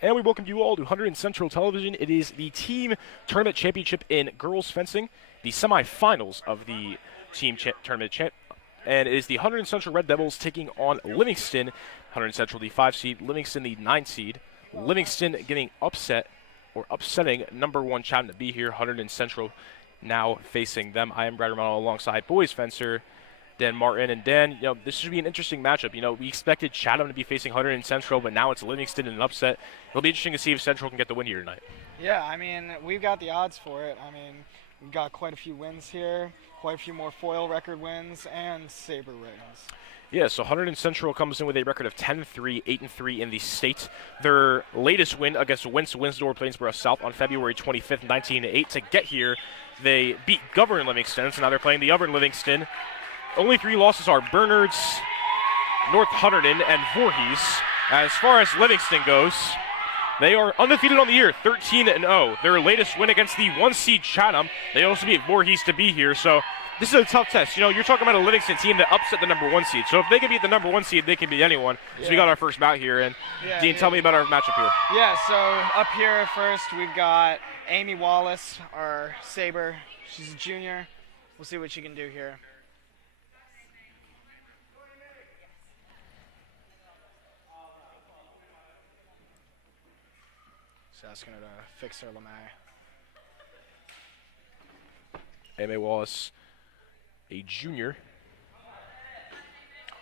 And we welcome you all to Hunterdon Central Television. It is the team tournament championship in girls fencing, the semifinals of the team tournament and it is the Hunterdon Central Red Devils taking on Livingston. Hunterdon Central, the 5 seed, Livingston, the 9 seed. Livingston getting upsetting number 1 champion to be here. Hunterdon Central now facing them. I am Brad Romano alongside boys fencer Dan Martin. And Dan, this should be an interesting matchup. We expected Chatham to be facing Hunterdon Central, but now it's Livingston in an upset. It'll be interesting to see if Central can get the win here tonight. Yeah, I mean, we've got the odds for it. I mean, we've got quite a few wins here, quite a few more foil record wins, and saber wins. Yeah, so Hunterdon Central comes in with a record of 10-3, 8-3 in the state. Their latest win against Winslow Plainsboro South on February 25th, 19-8. To get here, they beat Govern Livingston, so now they're playing the Govern Livingston. Only 3 losses are Bernards, North Hunterdon, and Voorhees. As far as Livingston goes, they are undefeated on the year, 13-0. Their latest win against the 1 seed Chatham. They also beat Voorhees to be here, so this is a tough test. You're talking about a Livingston team that upset the number 1 seed. So if they can beat the number 1 seed, they can beat anyone. Yeah. So we got our first bout here, and Dean, tell me about our matchup here. Yeah, so up here first we've got Amy Wallace, our saber. She's a junior. We'll see what she can do here. So asking her to fix her lamé. Amy Wallace, a junior,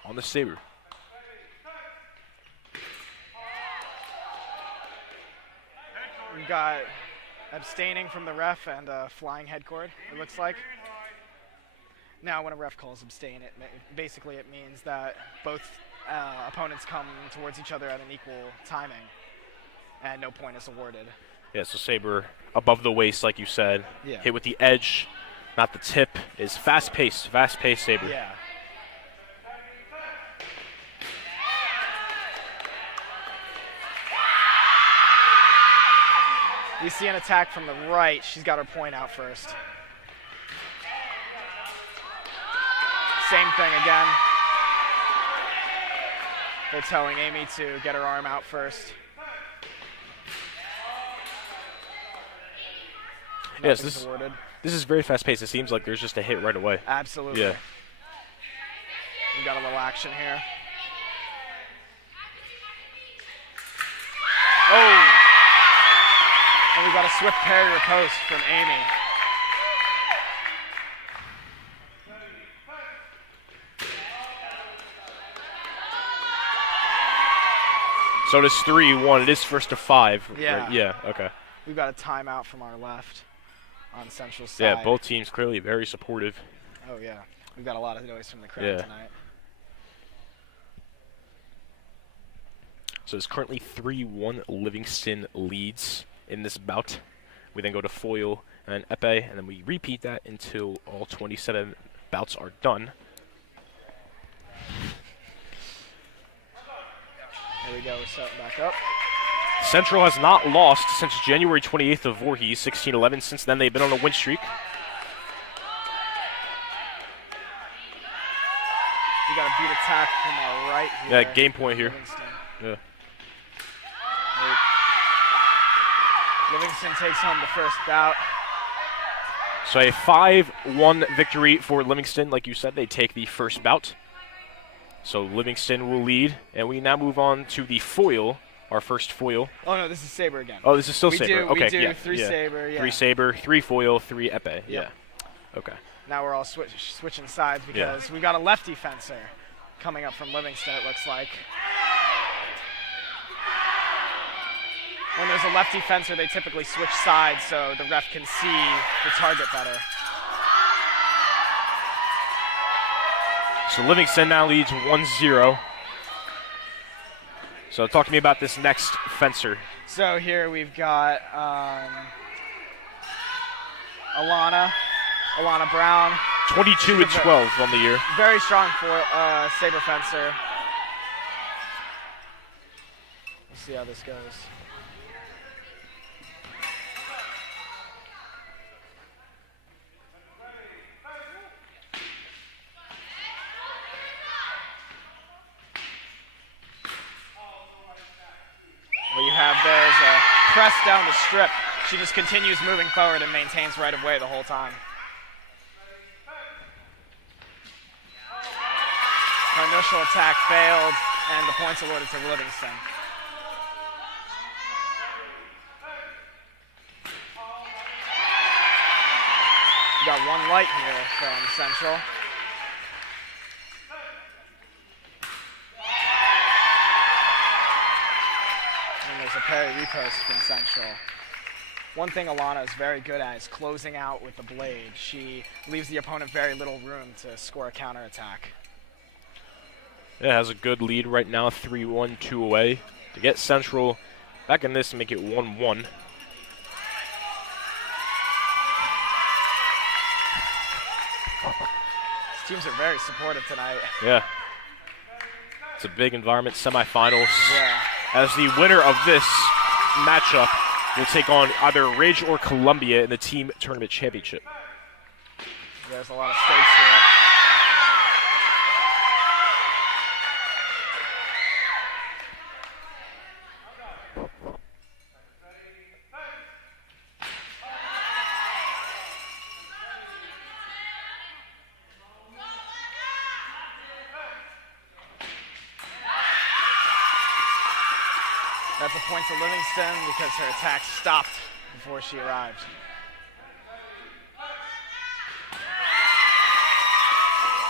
on the saber. We've got abstaining from the ref and flying head cord, it looks like. Now, when a ref calls abstain, basically it means that both opponents come towards each other at an equal timing, and no point is awarded. Yeah, so saber above the waist, like you said. Yeah. Hit with the edge, not the tip. Is fast-paced saber. Yeah. We see an attack from the right. She's got her point out first. Same thing again. They're telling Amy to get her arm out first. Yes, this is very fast-paced. It seems like there's just a hit right away. Absolutely. Yeah. We got a little action here. Oh! And we got a swift parry post from Amy. So it is 3-1. It is first to 5. Yeah. Right? Yeah, okay. We've got a timeout from our left on Central side. Yeah, both teams clearly very supportive. Oh, yeah. We've got a lot of noise from the crowd tonight. So it's currently 3-1 Livingston leads in this bout. We then go to foil and epee, and then we repeat that until all 27 bouts are done. There we go. We're setting back up. Central has not lost since January 28th of Voorhees, 16-11. Since then, they've been on a win streak. We got a beat attack from our right here. Yeah, game point here. Livingston. Yeah. Livingston takes home the first bout. So a 5-1 victory for Livingston. Like you said, they take the first bout. So Livingston will lead, and we now move on to the foil. Our first foil. Oh, no, this is saber again. Oh, this is still saber. Okay, we do yeah, 3 yeah. saber, yeah. 3 saber, 3 foil, 3 epee. Yep. Yeah. Okay. Now we're all switching sides because we got a lefty fencer coming up from Livingston, it looks like. When there's a lefty fencer, they typically switch sides so the ref can see the target better. So Livingston now leads 1-0. So talk to me about this next fencer. So here we've got Alana Brown. 22-12 on the year. Very strong for saber fencer. Let's see how this goes. What you have there is press down the strip. She just continues moving forward and maintains right of way the whole time. Her initial attack failed, and the points awarded to Livingston. Got one light here from Central. And there's a parry repost from Central. One thing Alana is very good at is closing out with the blade. She leaves the opponent very little room to score a counterattack. It has a good lead right now, 3-1, 2 away. To get Central back in this and make it 1-1. These teams are very supportive tonight. Yeah. It's a big environment, semifinals. Yeah. As the winner of this matchup will take on either Ridge or Columbia in the team tournament championship. There's a lot of stakes here. That's a point to Livingston because her attack stopped before she arrived.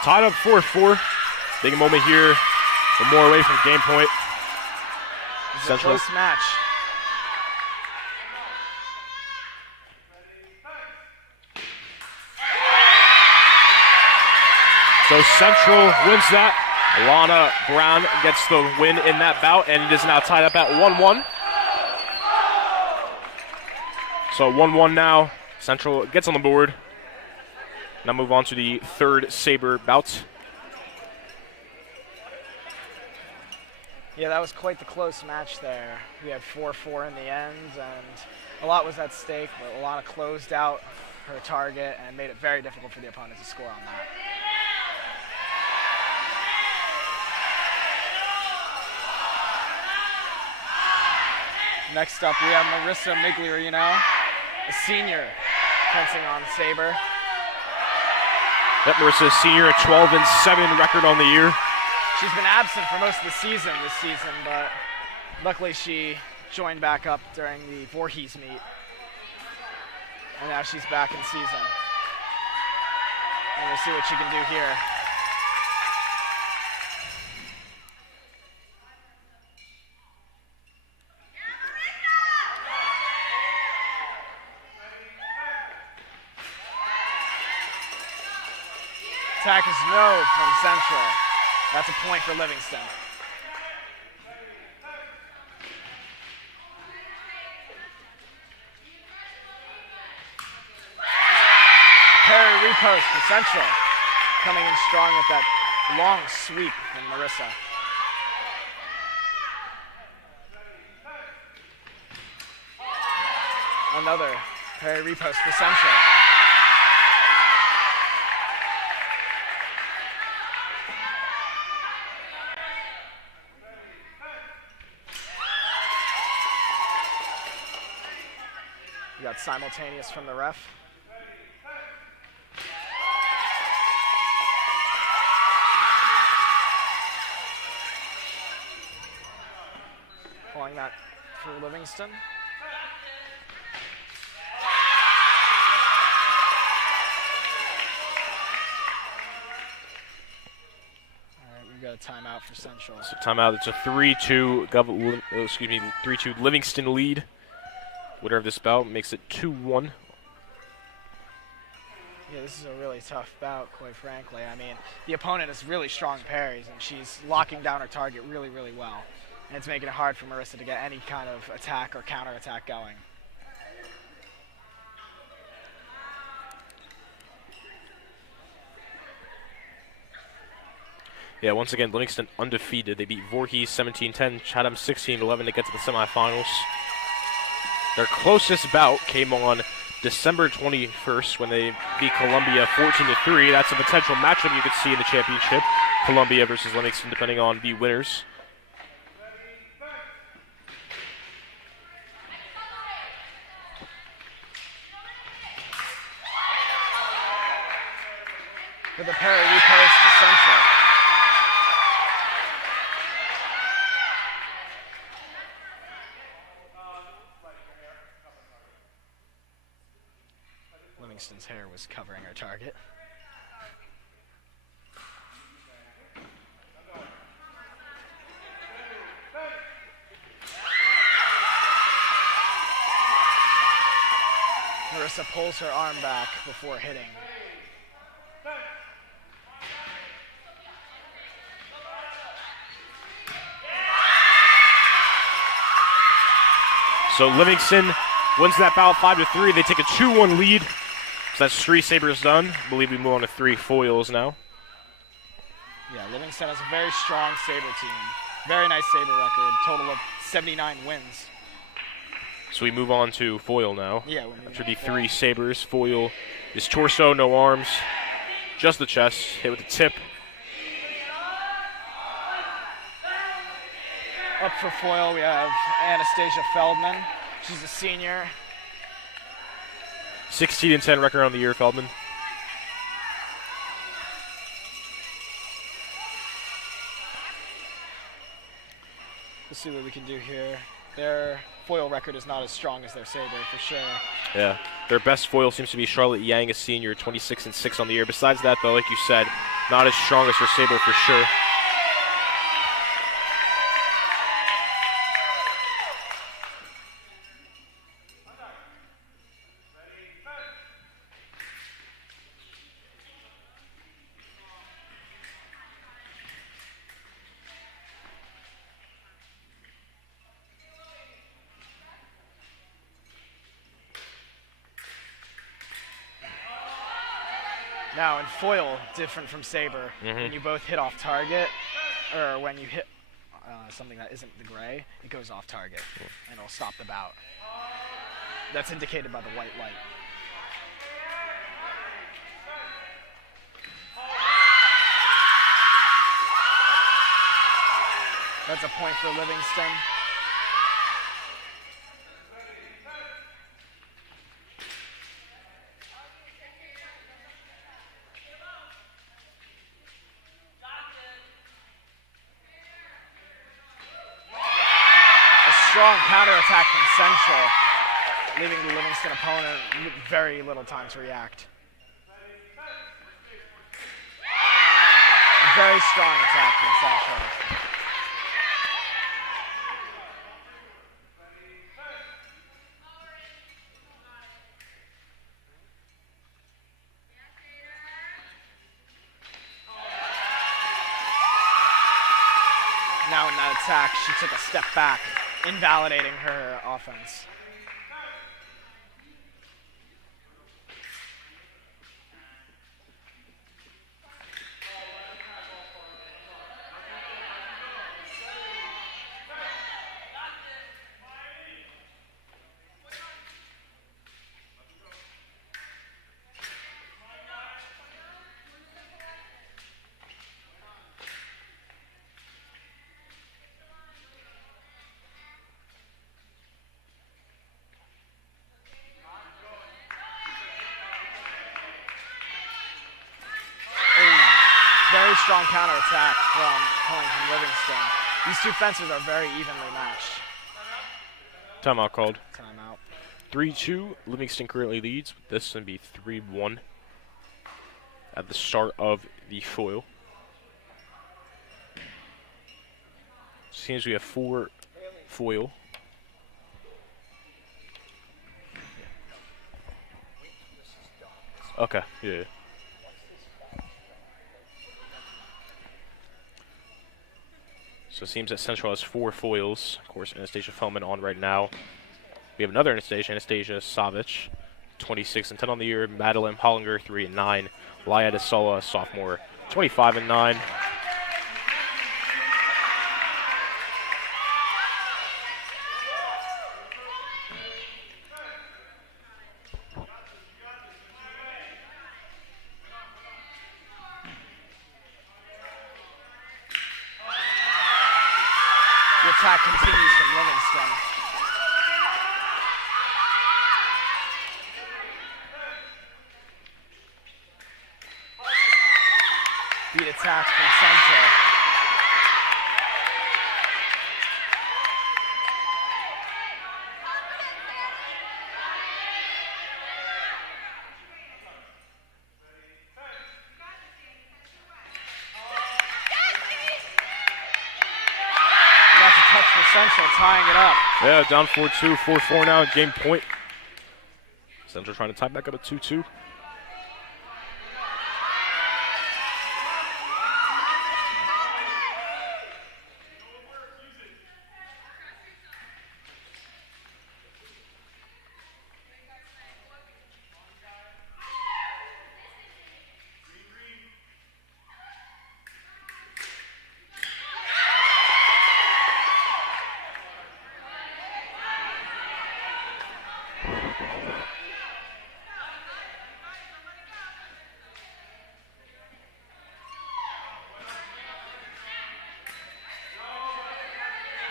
Tied up 4-4. Big moment here. One more away from game point. This is a close match. So Central wins that. Alana Brown gets the win in that bout, and it is now tied up at 1-1. So 1-1 now. Central gets on the board. Now move on to the third Sabre bout. Yeah, that was quite the close match there. We had 4-4 in the end, and a lot was at stake, but Alana closed out her target and made it very difficult for the opponent to score on that. Next up, we have Marissa Miglierino, a senior, fencing on Sabre. Yep, Marissa, senior, a 12-7 record on the year. She's been absent for most of the season this season, but luckily she joined back up during the Voorhees meet. And now she's back in season. And we'll see what she can do here. Attack is no from Central. That's a point for Livingston. Parry repost for Central. Coming in strong with that long sweep from Marissa. Another parry repost for Central. We got simultaneous from the ref. Calling that for Livingston. All right, we've got a timeout for Central. So timeout. It's a 3-2 Livingston lead. Winner of this bout makes it 2-1. Yeah, this is a really tough bout, quite frankly. I mean, the opponent has really strong parries, and she's locking down her target really, really well. And it's making it hard for Marissa to get any kind of attack or counterattack going. Yeah, once again, Livingston undefeated. They beat Voorhees 17-10, Chatham 16-11 to get to the semifinals. Their closest bout came on December 21st when they beat Columbia 14-3. That's a potential matchup you could see in the championship. Columbia versus Livingston, depending on the winners. with a parry repost to Central. Livingston's hair was covering our target. Marissa pulls her arm back before hitting. So Livingston wins that bout 5-3. They take a 2-1 lead. So that's 3 sabers done. I believe we move on to 3 foils now. Yeah, Livingston has a very strong saber team. Very nice saber record. Total of 79 wins. So we move on to foil now. Yeah, after the 3 sabers, foil is torso, no arms, just the chest, hit with the tip. Up for foil, we have Anastasia Feldman. She's a senior. 16-10 record on the year, Feldman. Let's see what we can do here. Their foil record is not as strong as their saber, for sure. Yeah, their best foil seems to be Charlotte Yang, a senior, 26-6 on the year. Besides that, though, like you said, not as strong as her saber for sure. Now in foil, different from saber, when you both hit off target, or when you hit something that isn't the gray, it goes off target, and it'll stop the bout. That's indicated by the white light. That's a point for Livingston. Strong counterattack from Central, leaving the Livingston opponent with very little time to react. A very strong attack from Central. Now in that attack, she took a step back, invalidating her offense. Very strong counterattack coming from Livingston. These two fencers are very evenly matched. Timeout called. Timeout. 3-2. Livingston currently leads. This would be 3-1 at the start of the foil. Seems we have 4 foil. Okay, yeah. So it seems that Central has 4 foils. Of course, Anastasia Feldman on right now. We have another Anastasia Savich, 26-10 on the year. Madeline Hollinger, 3-9. Laya De Sola, sophomore, 25-9. The attack continues from Livingston. Central tying it up. Yeah, down 4-2, 4-4 now, game point. Central trying to tie back up at 2-2.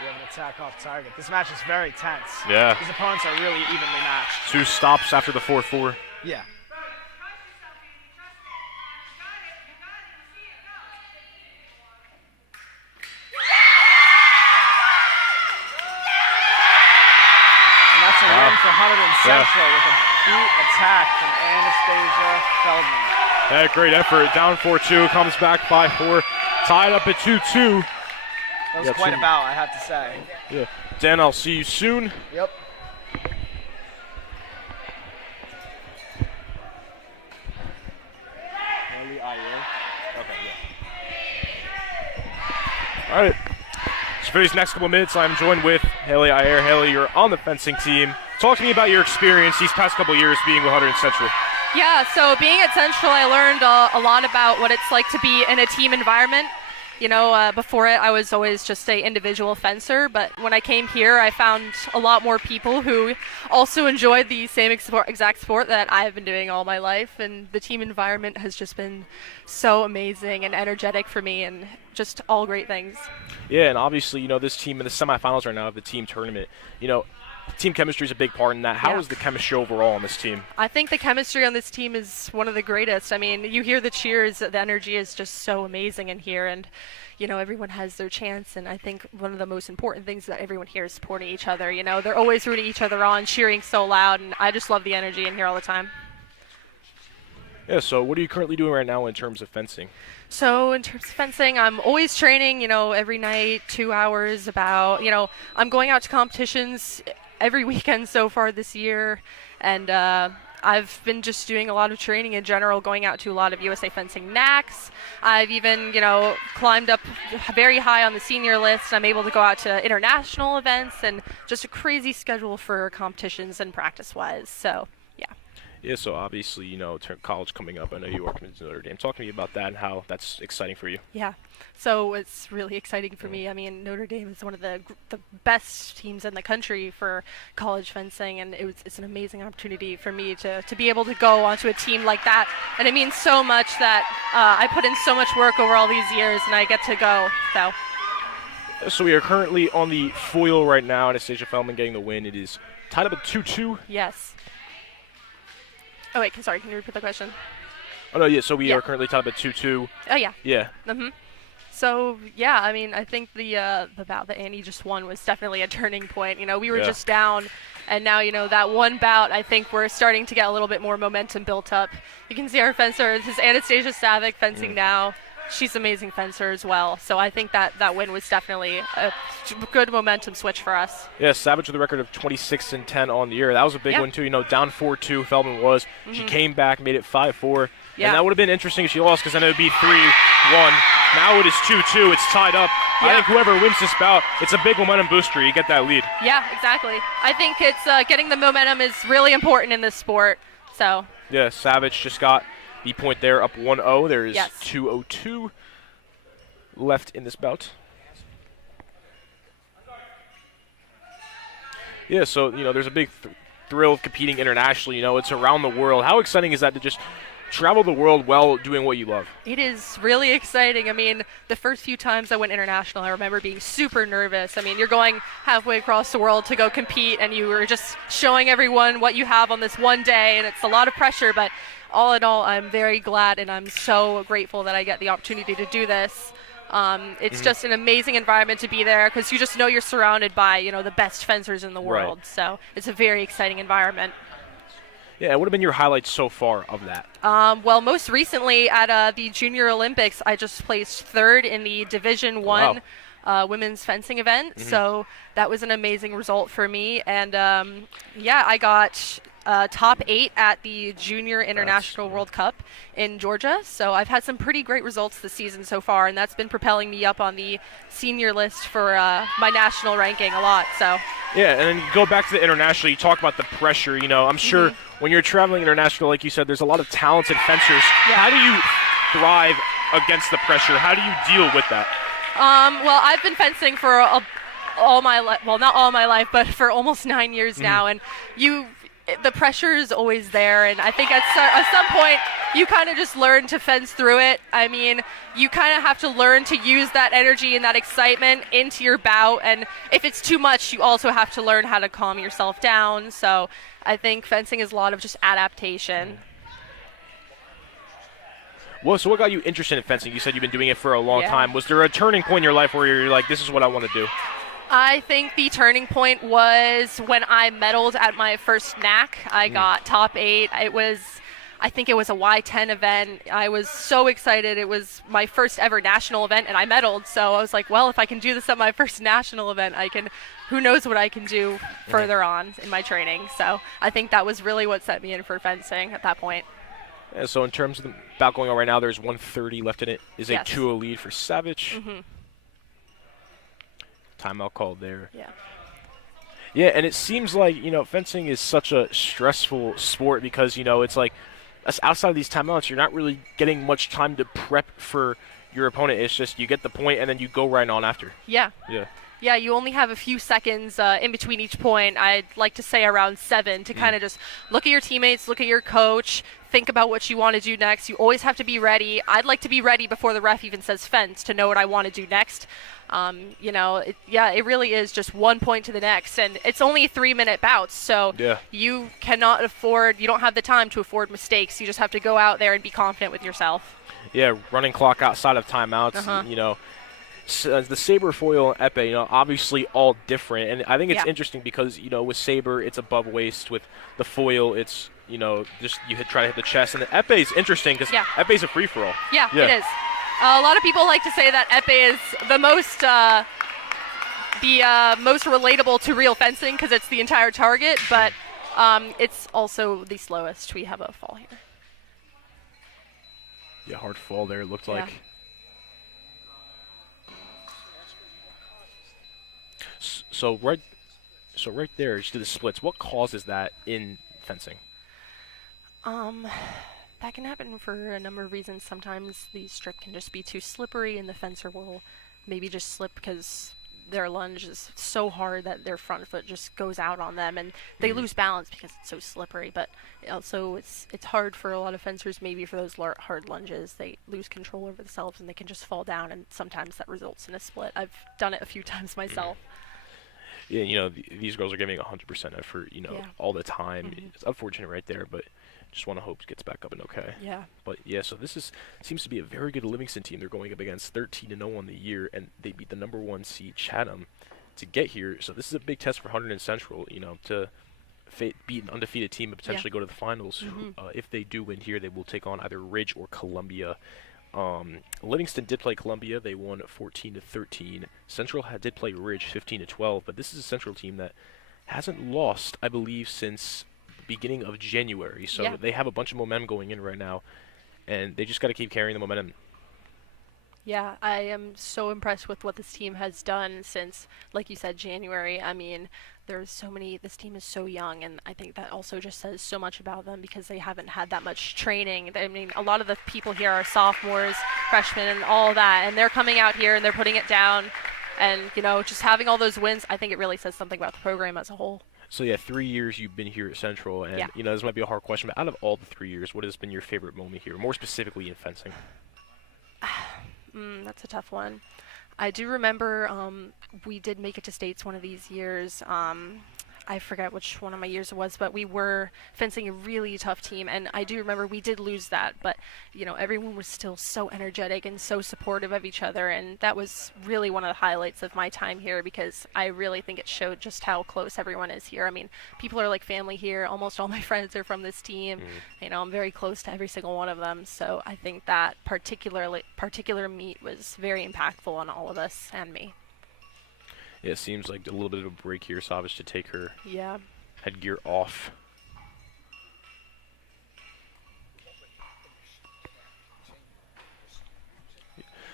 We have an attack off target. This match is very tense. Yeah. These opponents are really evenly matched. 2 stops after the 4-4. Yeah. And that's a win for Hunterdon Central with a beat attack from Anastasia Feldman. Yeah, great effort. Down 4-2, comes back 5-4, tied up at 2-2. That was quite a bout, I have to say. Yeah. Dan, I'll see you soon. Yep. All right. So for these next couple minutes, I'm joined with Haley Ayer. Haley, you're on the fencing team. Talk to me about your experience these past couple years being with Hunterdon Central. Yeah, so being at Central, I learned a lot about what it's like to be in a team environment. You know, before it, I was always just an individual fencer, but when I came here, I found a lot more people who also enjoyed the same exact sport that I've been doing all my life, and the team environment has just been so amazing and energetic for me, and just all great things. Yeah, and obviously, you know, this team in the semifinals right now of the team tournament, you know, team chemistry is a big part in that. How is the chemistry overall on this team? I think the chemistry on this team is one of the greatest. I mean, you hear the cheers, the energy is just so amazing in here, and you know, everyone has their chance, and I think one of the most important things is that everyone here is supporting each other. You know, they're always rooting each other on, cheering so loud, and I just love the energy in here all the time. Yeah, so what are you currently doing right now in terms of fencing? So in terms of fencing, I'm always training, you know, every night, 2 hours about, you know, I'm going out to competitions every weekend so far this year, and I've been just doing a lot of training in general, going out to a lot of USA Fencing NACs. I've even, you know, climbed up very high on the senior list. I'm able to go out to international events, and just a crazy schedule for competitions and practice-wise, so yeah. Yeah, so obviously, you know, college coming up. I know you are coming to Notre Dame. Talk to me about that and how that's exciting for you. Yeah, so it's really exciting for me. I mean, Notre Dame is one of the best teams in the country for college fencing, and it's an amazing opportunity for me to be able to go onto a team like that. And it means so much that I put in so much work over all these years, and I get to go, so. So we are currently on the foil right now. Anastasia Feldman getting the win. It is tied up at 2-2. Yes. Oh, wait, sorry, can you repeat the question? Oh, no, yeah, so we are currently tied up at 2-2. Oh, yeah. Yeah. Mm-hmm. So, yeah, I mean, I think the bout that Annie just won was definitely a turning point. You know, we were just down, and now, you know, that one bout, I think we're starting to get a little bit more momentum built up. You can see our fencer, this is Anastasia Savick fencing now. She's an amazing fencer as well. So I think that win was definitely a good momentum switch for us. Yeah, Savage with a record of 26-10 on the year. That was a big one, too. You know, down 4-2, Feldman was. She came back, made it 5-4. Yeah. And that would have been interesting if she lost, because then it would be 3-1. Now it is 2-2. It's tied up. I think whoever wins this bout, it's a big momentum booster. You get that lead. Yeah, exactly. I think it's getting the momentum is really important in this sport. So. Yeah, Savage just got the point there, up 1-0. There is 2:02 left in this bout. Yeah, so, you know, there's a big thrill of competing internationally. You know, it's around the world. How exciting is that to just travel the world while doing what you love? It is really exciting. I mean, the first few times I went international, I remember being super nervous. I mean, you're going halfway across the world to go compete, and you were just showing everyone what you have on this one day, and it's a lot of pressure, but all in all, I'm very glad, and I'm so grateful that I get the opportunity to do this. It's just an amazing environment to be there, because you just know you're surrounded by, you know, the best fencers in the world. Right. So it's a very exciting environment. Yeah, what have been your highlights so far of that? Well, most recently at the Junior Olympics, I just placed third in the Division I women's fencing event. So that was an amazing result for me. And yeah, I got top 8 at the Junior International World Cup in Georgia. So I've had some pretty great results this season so far, and that's been propelling me up on the senior list for my national ranking a lot. So yeah, and then you go back to the international, you talk about the pressure. You know, I'm sure when you're traveling international, like you said, there's a lot of talented fencers. Yeah. How do you thrive against the pressure? How do you deal with that? Well, I've been fencing for all my life. Well, not all my life, but for almost 9 years now, and the pressure is always there, and I think at some point you kind of just learn to fence through it. I mean, you kind of have to learn to use that energy and that excitement into your bout, and if it's too much, you also have to learn how to calm yourself down. So I think fencing is a lot of just adaptation. Well, so what got you interested in fencing? You said you've been doing it for a long time. Was there a turning point in your life where you're like, this is what I want to do? I think the turning point was when I medaled at my first NAC. I got top 8. I think it was a Y10 event. I was so excited. It was my first ever national event, and I medaled. So I was like, well, if I can do this at my first national event, who knows what I can do further on in my training. So I think that was really what set me in for fencing at that point. Yeah, so in terms of the bout going on right now, there's 130 left in it. Is a 2-0 lead for Savage. Timeout called there. Yeah. Yeah, and it seems like, fencing is such a stressful sport because, it's like outside of these timeouts, you're not really getting much time to prep for your opponent. It's just you get the point and then you go right on after. Yeah. Yeah. Yeah, you only have a few seconds in between each point. I'd like to say around 7 to kind of just look at your teammates, look at your coach, think about what you want to do next. You always have to be ready. I'd like to be ready before the ref even says fence to know what I want to do next. It really is just 1 point to the next, and it's only 3-minute bouts, so you don't have the time to afford mistakes. You just have to go out there and be confident with yourself. Yeah, running clock outside of timeouts, the saber foil and epee, obviously all different, and I think it's interesting because with saber it's above waist, with the foil it's just you try to hit the chest, and the epee is interesting because epee is a free for all. Yeah, it is. A lot of people like to say that epee is the most relatable to real fencing because it's the entire target, but it's also the slowest. We have a fall here. Yeah, hard fall there. It looked like. So right there, just do the splits. What causes that in fencing? That can happen for a number of reasons. Sometimes the strip can just be too slippery, and the fencer will maybe just slip because their lunge is so hard that their front foot just goes out on them, and they lose balance because it's so slippery. But also, it's hard for a lot of fencers. Maybe for those hard lunges, they lose control over themselves, and they can just fall down, and sometimes that results in a split. I've done it a few times myself. Yeah, these girls are giving 100% effort, all the time. It's unfortunate right there, but just want to hope it gets back up and okay. Yeah. But yeah, so seems to be a very good Livingston team. They're going up against 13-0 on the year, and they beat the number 1 seed Chatham to get here. So this is a big test for Hunterdon Central, to beat an undefeated team and potentially go to the finals. If they do win here, they will take on either Ridge or Columbia. Livingston did play Columbia. They won 14-13. Central did play Ridge 15-12, but this is a Central team that hasn't lost, I believe, since the beginning of January. So they have a bunch of momentum going in right now, and they just got to keep carrying the momentum. Yeah, I am so impressed with what this team has done since, like you said, January. I mean, this team is so young, and I think that also just says so much about them because they haven't had that much training. I mean, a lot of the people here are sophomores, freshmen, and all that, and they're coming out here and they're putting it down. And, just having all those wins, I think it really says something about the program as a whole. So, 3 years you've been here at Central, and, this might be a hard question, but out of all the 3 years, what has been your favorite moment here, more specifically in fencing? That's a tough one. I do remember we did make it to states one of these years. I forget which one of my years it was, but we were fencing a really tough team, and I do remember we did lose that, but everyone was still so energetic and so supportive of each other, and that was really one of the highlights of my time here because I really think it showed just how close everyone is here. I mean, people are like family here. Almost all my friends are from this team. I'm very close to every single one of them, so I think that particular meet was very impactful on all of us and me. Yeah, it seems like a little bit of a break here. Savage to take her Yeah. headgear off.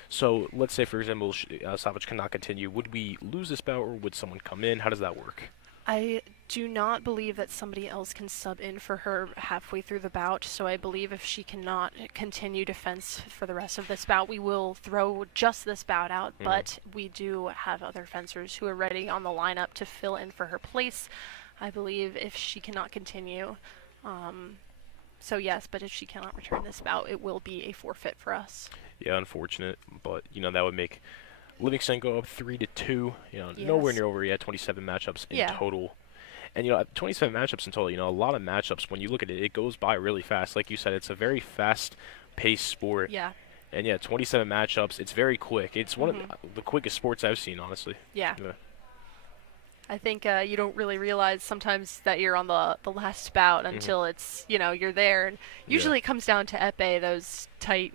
So let's say, for example, Savage cannot continue. Would we lose this bout, or would someone come in? How does that work? I do not believe that somebody else can sub in for her halfway through the bout, so I believe if she cannot continue defense for the rest of this bout, we will throw just this bout out, but we do have other fencers who are ready on the lineup to fill in for her place, I believe, if she cannot continue. So yes, but if she cannot return this bout, it will be a forfeit for us. Yeah, unfortunate, but that would make Livingston go up 3-2. Yes. Nowhere near over yet. 27 matchups in total, and 27 matchups in total. A lot of matchups. When you look at it, it goes by really fast. Like you said, it's a very fast-paced sport. Yeah. And 27 matchups. It's very quick. It's one of the quickest sports I've seen, honestly. Yeah. I think you don't really realize sometimes that you're on the last bout until it's, you're there. And usually it comes down to epee, those tight,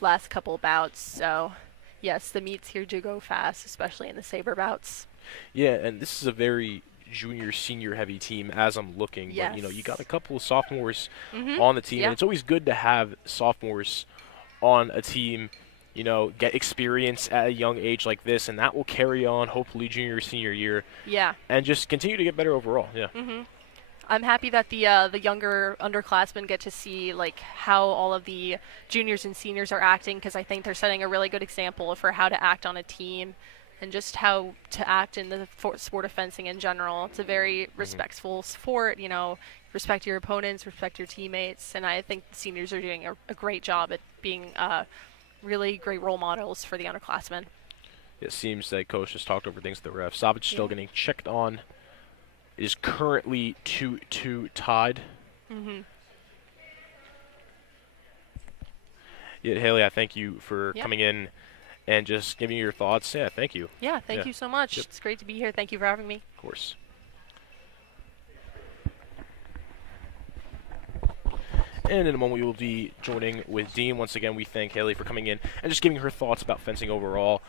last couple bouts. So, yes, the meets here do go fast, especially in the saber bouts. Yeah, and this is a very junior, senior heavy team as I'm looking. Yes. But, you got a couple of sophomores on the team. And it's always good to have sophomores on a team, get experience at a young age like this, and that will carry on, hopefully, junior, senior year. Yeah. And just continue to get better overall, yeah. I'm happy that the younger underclassmen get to see, how all of the juniors and seniors are acting, because I think they're setting a really good example for how to act on a team and just how to act in the sport of fencing in general. It's a very respectful sport, respect your opponents, respect your teammates, and I think the seniors are doing a great job at being really great role models for the underclassmen. It seems that coach just talked over things with the ref. Savage still getting checked on. It is currently 2-2 tied. Yeah, Haley, I thank you for coming in and just giving your thoughts. Yeah, thank you. Yeah, thank you so much. Yep. It's great to be here. Thank you for having me. Of course. And in a moment, we will be joining with Dean. Once again, we thank Haley for coming in and just giving her thoughts about fencing overall.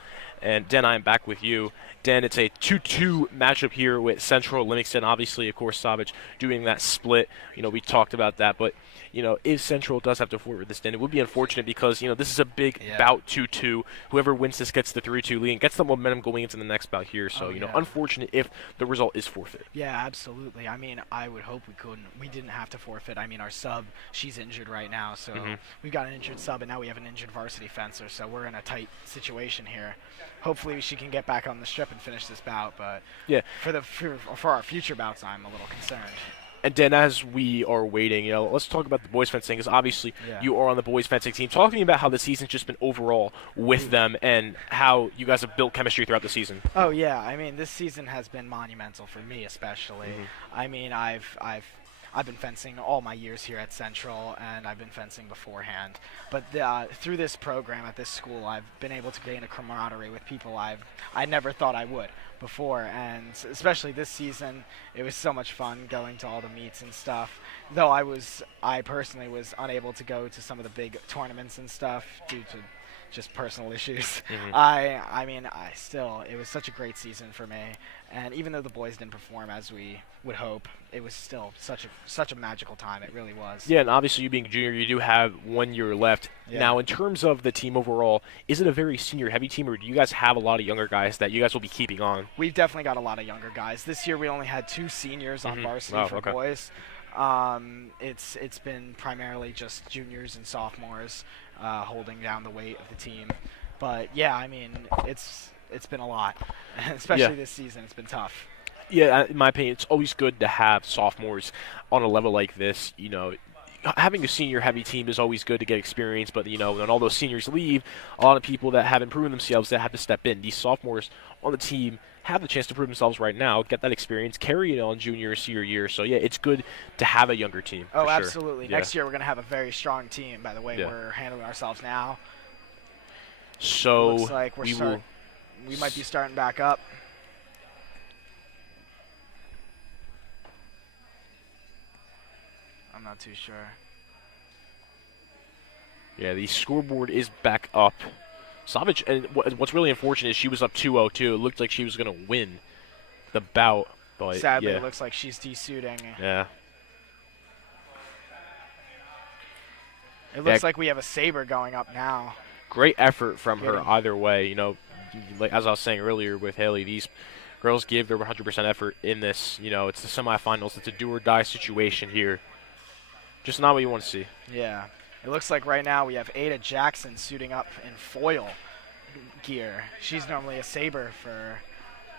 And Den, I am back with you. Den, it's a 2-2 matchup here with Central Livingston. Obviously, of course, Savage doing that split. We talked about that. But, if Central does have to forward this, Den, it would be unfortunate because, this is a big bout 2-2. Whoever wins this gets the 3-2 lead and gets the momentum going into the next bout here. So, unfortunate if the result is forfeit. Yeah, absolutely. I mean, I would hope we didn't have to forfeit. I mean, our sub, she's injured right now. So we've got an injured sub, and now we have an injured varsity fencer. So we're in a tight situation here. Hopefully she can get back on the strip and finish this bout. But for our future bouts, I'm a little concerned. And then as we are waiting, let's talk about the boys fencing, because obviously you are on the boys fencing team. Talk to me about how the season's just been overall with them and how you guys have built chemistry throughout the season. Oh, yeah. I mean, this season has been monumental for me especially. I mean, I've been fencing all my years here at Central, and I've been fencing beforehand. But through this program at this school, I've been able to gain a camaraderie with people I never thought I would before, and especially this season, it was so much fun going to all the meets and stuff. Though I personally was unable to go to some of the big tournaments and stuff due to just personal issues. I mean, it was such a great season for me, and even though the boys didn't perform as we would hope, it was still such a magical time. It really was. Yeah, and obviously you being a junior, you do have 1 year left. Now, in terms of the team overall, is it a very senior-heavy team, or do you guys have a lot of younger guys that you guys will be keeping on? We've definitely got a lot of younger guys. This year we only had 2 seniors on varsity for boys. It's been primarily just juniors and sophomores holding down the weight of the team. But yeah, I mean, it's been a lot, especially this season. It's been tough. Yeah, in my opinion, it's always good to have sophomores on a level like this. Having a senior-heavy team is always good to get experience, but, when all those seniors leave, a lot of people that haven't proven themselves that have to step in. These sophomores on the team have the chance to prove themselves right now, get that experience, carry it on junior or senior year. So, yeah, it's good to have a younger team. Oh, absolutely. Sure. Next year we're going to have a very strong team, by the way we're handling ourselves now. So, looks like we might be starting back up. I'm not too sure. Yeah, the scoreboard is back up. Savage, and what's really unfortunate is she was up 2-0 too. It looked like she was going to win the bout, but sadly, yeah. it looks like she's desuiting. Yeah. It looks like we have a saber going up now. Great effort from her either way. You know, like as I was saying earlier with Haley, these girls give their 100% effort in this. You know, it's the semifinals. It's a do-or-die situation here. Just not what you want to see. Yeah. It looks like right now we have Ada Jackson suiting up in foil gear. She's normally a saber for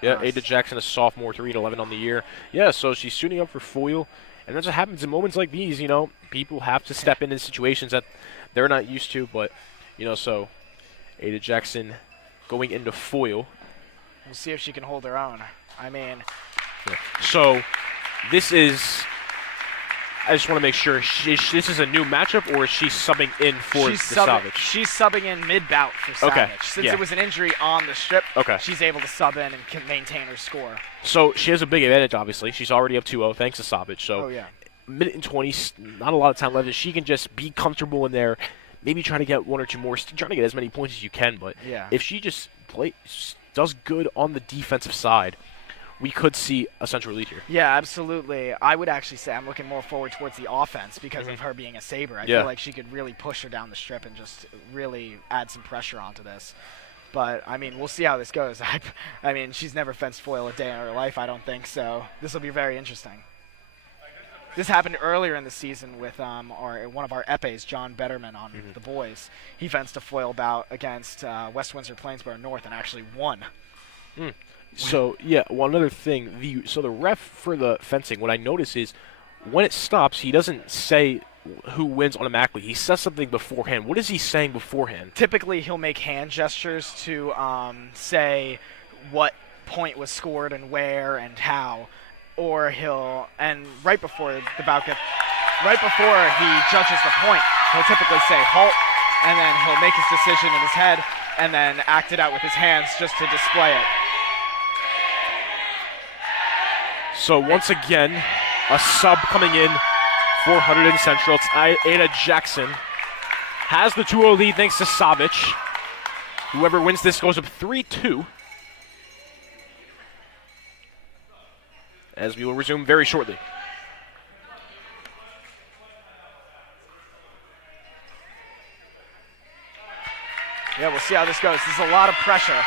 Yeah, Ada Jackson, a sophomore, 3-11 on the year. Yeah, so she's suiting up for foil. And that's what happens in moments like these, you know. People have to step into situations that they're not used to. But, you know, so Ada Jackson going into foil. We'll see if she can hold her own. I mean. Yeah. So this is, I just want to make sure, this is a new matchup, or is she subbing in for the Savage? She's subbing in mid-bout for Savage. Okay. Since it was an injury on the strip, okay, she's able to sub in and can maintain her score. So she has a big advantage, obviously. She's already up 2-0 thanks to Savage. So minute and 20, not a lot of time left. She can just be comfortable in there, maybe trying to get one or two more, trying to get as many points as you can. But if she just does good on the defensive side, we could see a central lead here. Yeah, absolutely. I would actually say I'm looking more forward towards the offense because of her being a saber. I feel like she could really push her down the strip and just really add some pressure onto this. But, I mean, we'll see how this goes. I mean, she's never fenced foil a day in her life, I don't think, so this will be very interesting. This happened earlier in the season with one of our epes, John Betterman, on the boys. He fenced a foil bout against West Windsor Plainsboro North and actually won. So, yeah, one other thing. The ref for the fencing, what I notice is when it stops, he doesn't say who wins automatically. He says something beforehand. What is he saying beforehand? Typically, he'll make hand gestures to say what point was scored and where and how. Or and right before he judges the point, he'll typically say halt, and then he'll make his decision in his head, and then act it out with his hands just to display it. So once again, a sub coming in for Hunterdon Central. It's Ada Jackson. Has the 2-0 lead thanks to Savage. Whoever wins this goes up 3-2. As we will resume very shortly. Yeah, we'll see how this goes. There's a lot of pressure.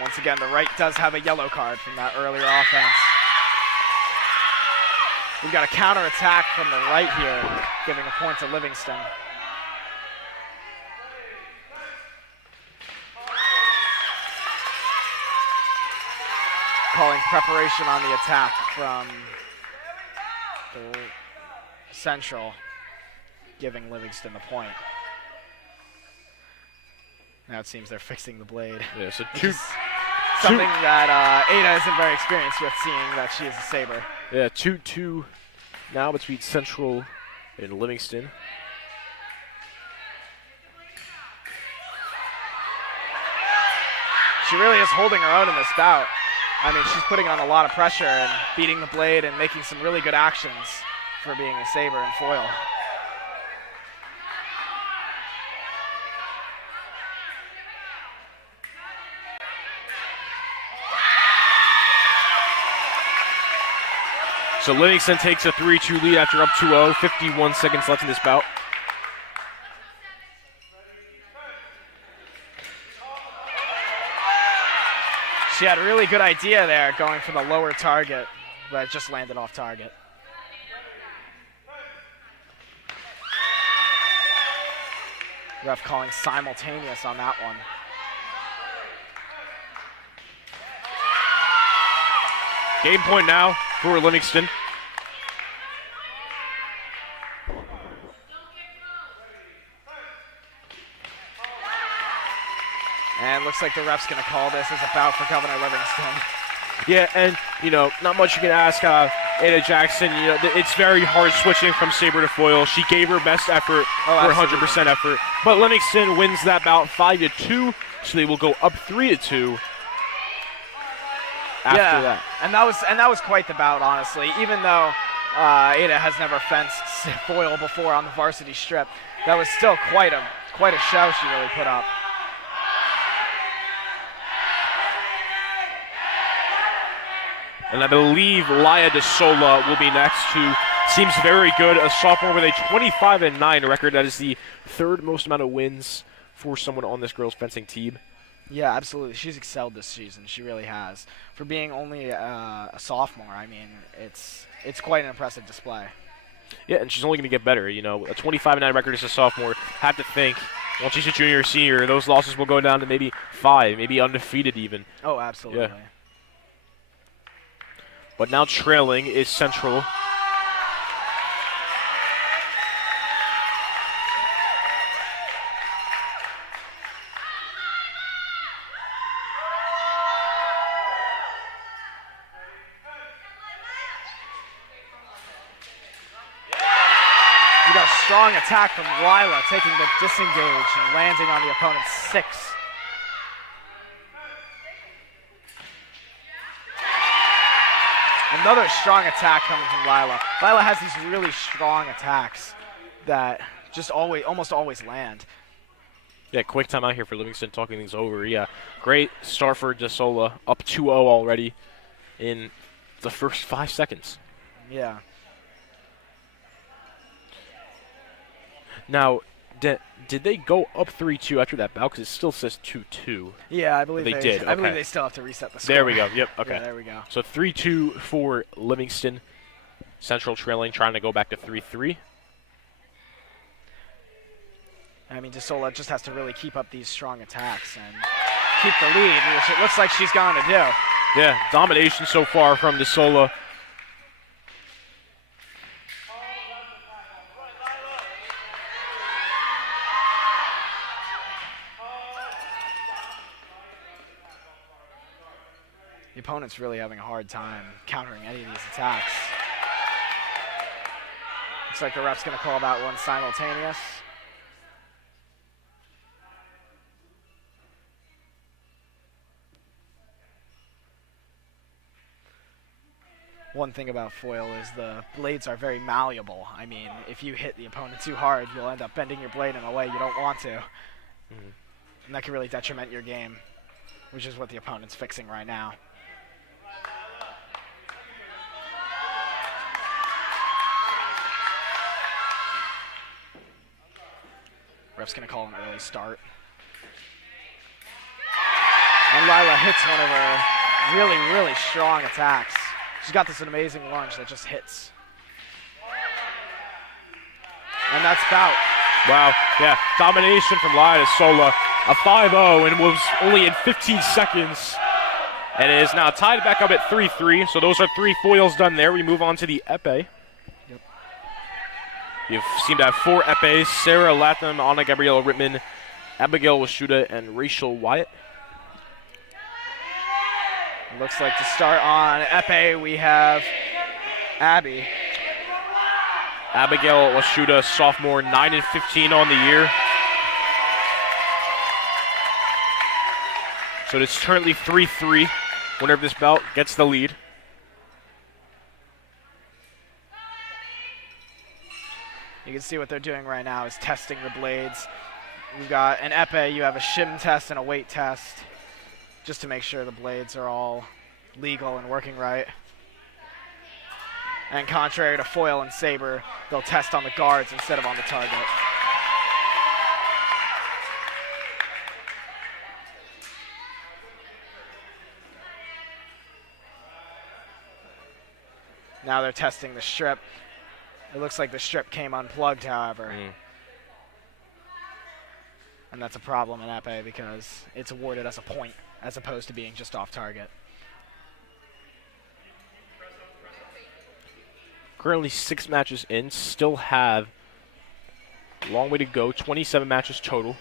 Once again, the right does have a yellow card from that earlier offense. We've got a counter-attack from the right here, giving a point to Livingston. Calling preparation on the attack from the Central, giving Livingston the point. Now it seems they're fixing the blade. Yeah, so something that Ada isn't very experienced with, seeing that she is a saber. Yeah, 2-2 now between Central and Livingston. She really is holding her own in this bout. I mean, she's putting on a lot of pressure and beating the blade and making some really good actions for being a saber and foil. So Livingston takes a 3-2 lead after up 2-0. 51 seconds left in this bout. She had a really good idea there, going for the lower target, but it just landed off target. Ref calling simultaneous on that one. Game point now for Livingston. And looks like the ref's going to call this as a bout for Governor Livingston. Yeah, and, you know, not much you can ask. Ada Jackson, it's very hard switching from saber to foil. She gave her best effort, her 100% effort. But Livingston wins that bout 5-2, so they will go up 3-2 after that. And that was quite the bout, honestly. Even though Ada has never fenced foil before on the varsity strip, that was still quite a show she really put up. And I believe Laya De Sola will be next, who seems very good, a sophomore with a 25-9 record. That is the third most amount of wins for someone on this girls' fencing team. Yeah, absolutely. She's excelled this season. She really has. For being only a sophomore, I mean, it's quite an impressive display. Yeah, and she's only going to get better. A 25-9 record as a sophomore. Have to think, once she's a junior or senior, those losses will go down to maybe 5, maybe undefeated even. Oh, absolutely. Yeah. But now trailing is Central. You got a strong attack from Lila, taking the disengage and landing on the opponent's 6. Another strong attack coming from Lila. Lila has these really strong attacks that just almost always land. Yeah, quick time out here for Livingston talking things over. Yeah, great start for De Sola, up 2-0 already in the first 5 seconds. Yeah. Now, did they go up 3-2 after that bout? Because it still says 2-2. Yeah, I believe they did. I believe Okay. they still have to reset the score. There we go. Yep. Okay. Yeah, there we go. So 3-2 for Livingston. Central trailing, trying to go back to 3-3. I mean, De Sola just has to really keep up these strong attacks and keep the lead, which it looks like she's going to do. Yeah, domination so far from De Sola. The opponent's really having a hard time countering any of these attacks. Looks like the ref's going to call that one simultaneous. One thing about foil is the blades are very malleable. I mean, if you hit the opponent too hard, you'll end up bending your blade in a way you don't want to. Mm-hmm. And that can really detriment your game, which is what the opponent's fixing right now. Ref's going to call an early start. And Lila hits one of her really, really strong attacks. She's got this amazing lunge that just hits. And that's bout. Wow, yeah, domination from Laya De Sola. A 5-0 and was only in 15 seconds. And it is now tied back up at 3-3. So those are 3 foils done there. We move on to the epee. Yep. You seem to have 4 epes: Sarah Latham, Anna Gabriela Rittman, Abigail Washuda, and Rachel Wyatt. It looks like to start on epee, we have Abby. Abigail Washuda, sophomore, 9-15 on the year. So it's currently 3-3. Winner of this bout gets the lead. You can see what they're doing right now is testing the blades. We've got an epee, you have a shim test and a weight test, just to make sure the blades are all legal and working right. And contrary to foil and saber, they'll test on the guards instead of on the target. Now they're testing the strip. It looks like the strip came unplugged, however. And that's a problem in epee because it's awarded as a point as opposed to being just off target. Currently 6 matches in, still have a long way to go, 27 matches total.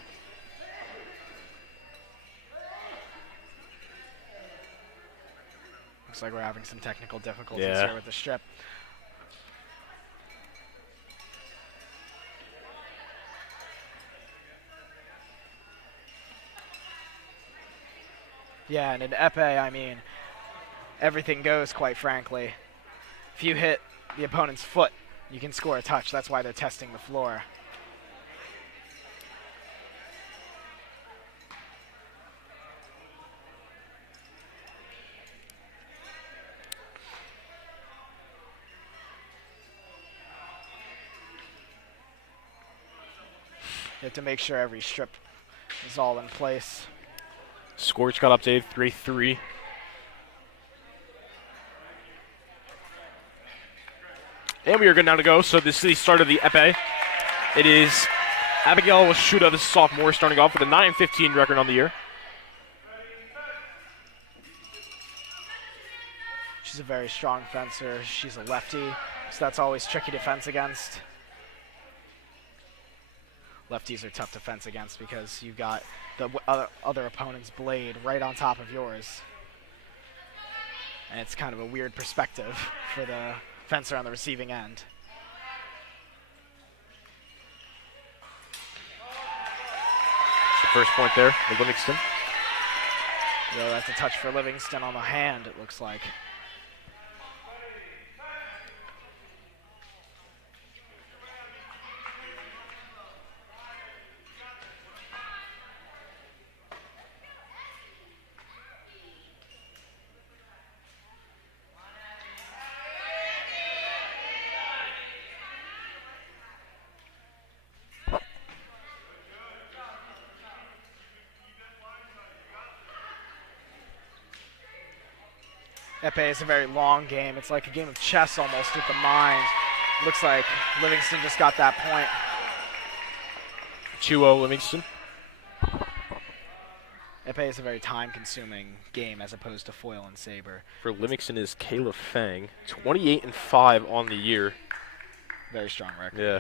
Looks looks like we're having some technical difficulties Yeah. here with the strip. Yeah, and in epee, I mean, everything goes, quite frankly. If you hit the opponent's foot, you can score a touch. That's why they're testing the floor. You have to make sure every strip is all in place. Score just got updated, 3-3. And we are good now to go. So this is the start of the epee. It is Abigail Washuda, the sophomore, starting off with a 9-15 record on the year. She's a very strong fencer. She's a lefty, so that's always tricky to fence against. Lefties are tough to fence against because you've got the other opponent's blade right on top of yours. And it's kind of a weird perspective for the fencer on the receiving end. First point there for Livingston. Yeah, that's a touch for Livingston on the hand, it looks like. Epee is a very long game. It's like a game of chess almost with the mind. Looks like Livingston just got that point. 2-0 Livingston. Epee is a very time-consuming game as opposed to foil and saber. For Livingston is Kayla Fang, 28-5 on the year. Very strong record. Yeah.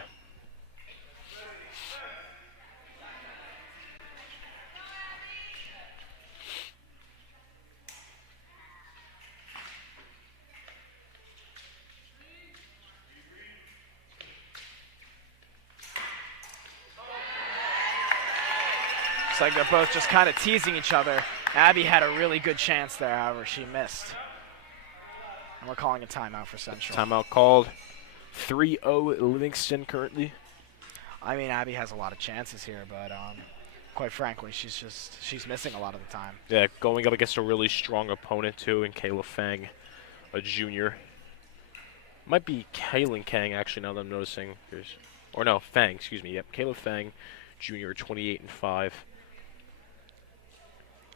Looks like they're both just kind of teasing each other. Abby had a really good chance there, however, she missed. And we're calling a timeout for Central. Timeout called. 3-0 Livingston currently. I mean, Abby has a lot of chances here, but quite frankly, she's missing a lot of the time. Yeah, going up against a really strong opponent too, in Kayla Fang, a junior. Might be Kaylin Kang actually, now that I'm noticing. Or no, Fang, excuse me. Yep, Kayla Fang, junior, 28-5.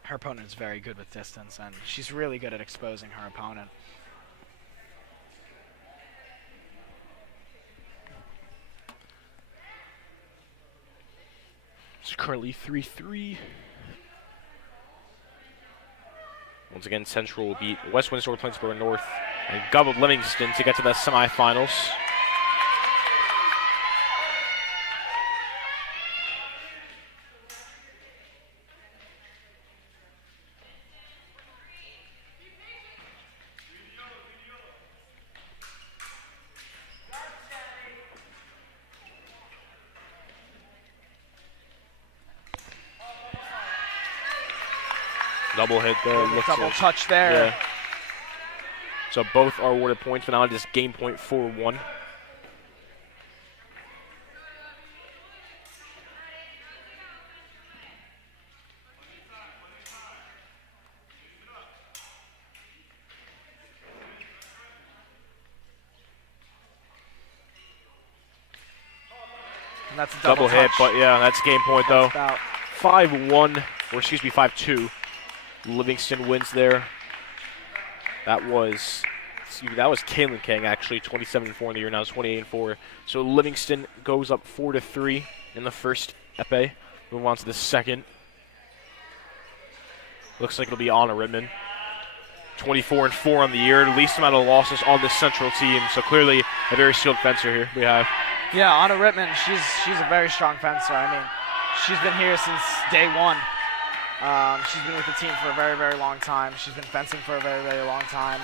Her opponent is very good with distance, and she's really good at exposing her opponent. It's currently 3-3. Once again, Central will beat West Windsor, Plainsboro North, and gobbled Livingston to get to the semifinals. Double hit there. Double touch there. Yeah. So both are awarded points, but now just game point 4-1. And that's a Double hit, but yeah, that's game point though. About 5-1, or excuse me, 5-2. Livingston wins there. That was Kaylin Kang actually, 27-4 in the year. Now it's 28-4. So Livingston goes up 4-3 in the first epee. Move on to the second. Looks like it'll be Anna Rittman. 24-4 on the year, least amount of losses on the Central team. So clearly a very skilled fencer here we have. Yeah, Anna Rittman, she's a very strong fencer. I mean, she's been here since day one. She's been with the team for a very, very long time. She's been fencing for a very, very long time.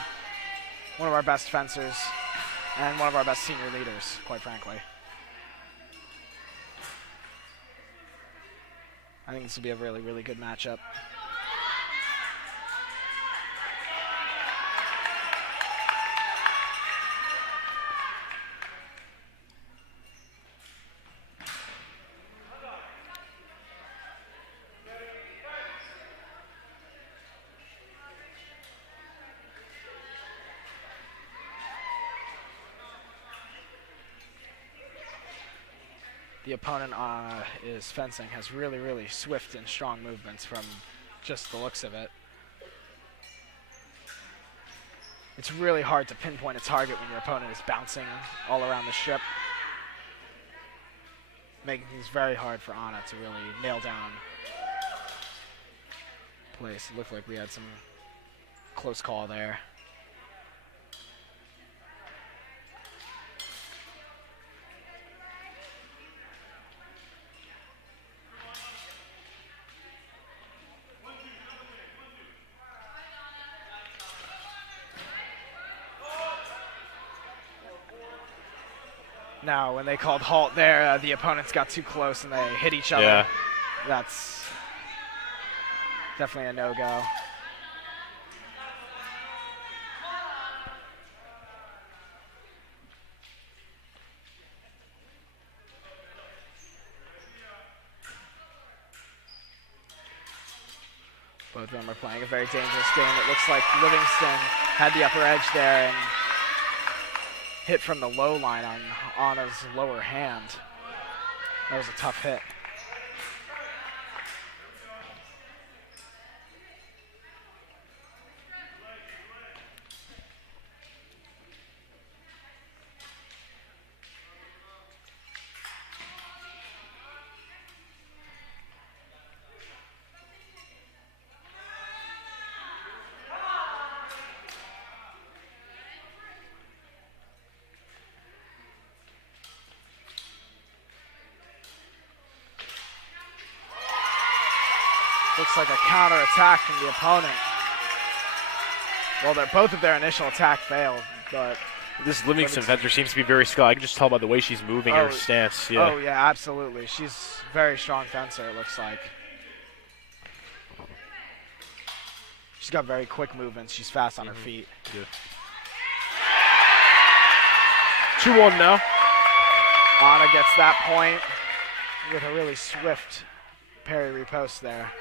One of our best fencers and one of our best senior leaders, quite frankly. I think this will be a really, really good matchup. The opponent is fencing, has really, really swift and strong movements from just the looks of it. It's really hard to pinpoint a target when your opponent is bouncing all around the strip, making things very hard for Anna to really nail down place. It looked like we had some close call there. Now, when they called halt there, the opponents got too close and they hit each other. Yeah. That's definitely a no-go. Both of them are playing a very dangerous game. It looks like Livingston had the upper edge there and hit from the low line on Anna's lower hand. That was a tough hit. Looks like a counter-attack from the opponent. Well, both of their initial attack failed, but... This Livingston fencer seems to be very skilled. I can just tell by the way she's moving and her stance. Yeah. Oh, yeah, absolutely. She's a very strong fencer, it looks like. She's got very quick movements. She's fast on her feet. Yeah. 2-1 now. Anna gets that point with a really swift parry riposte there.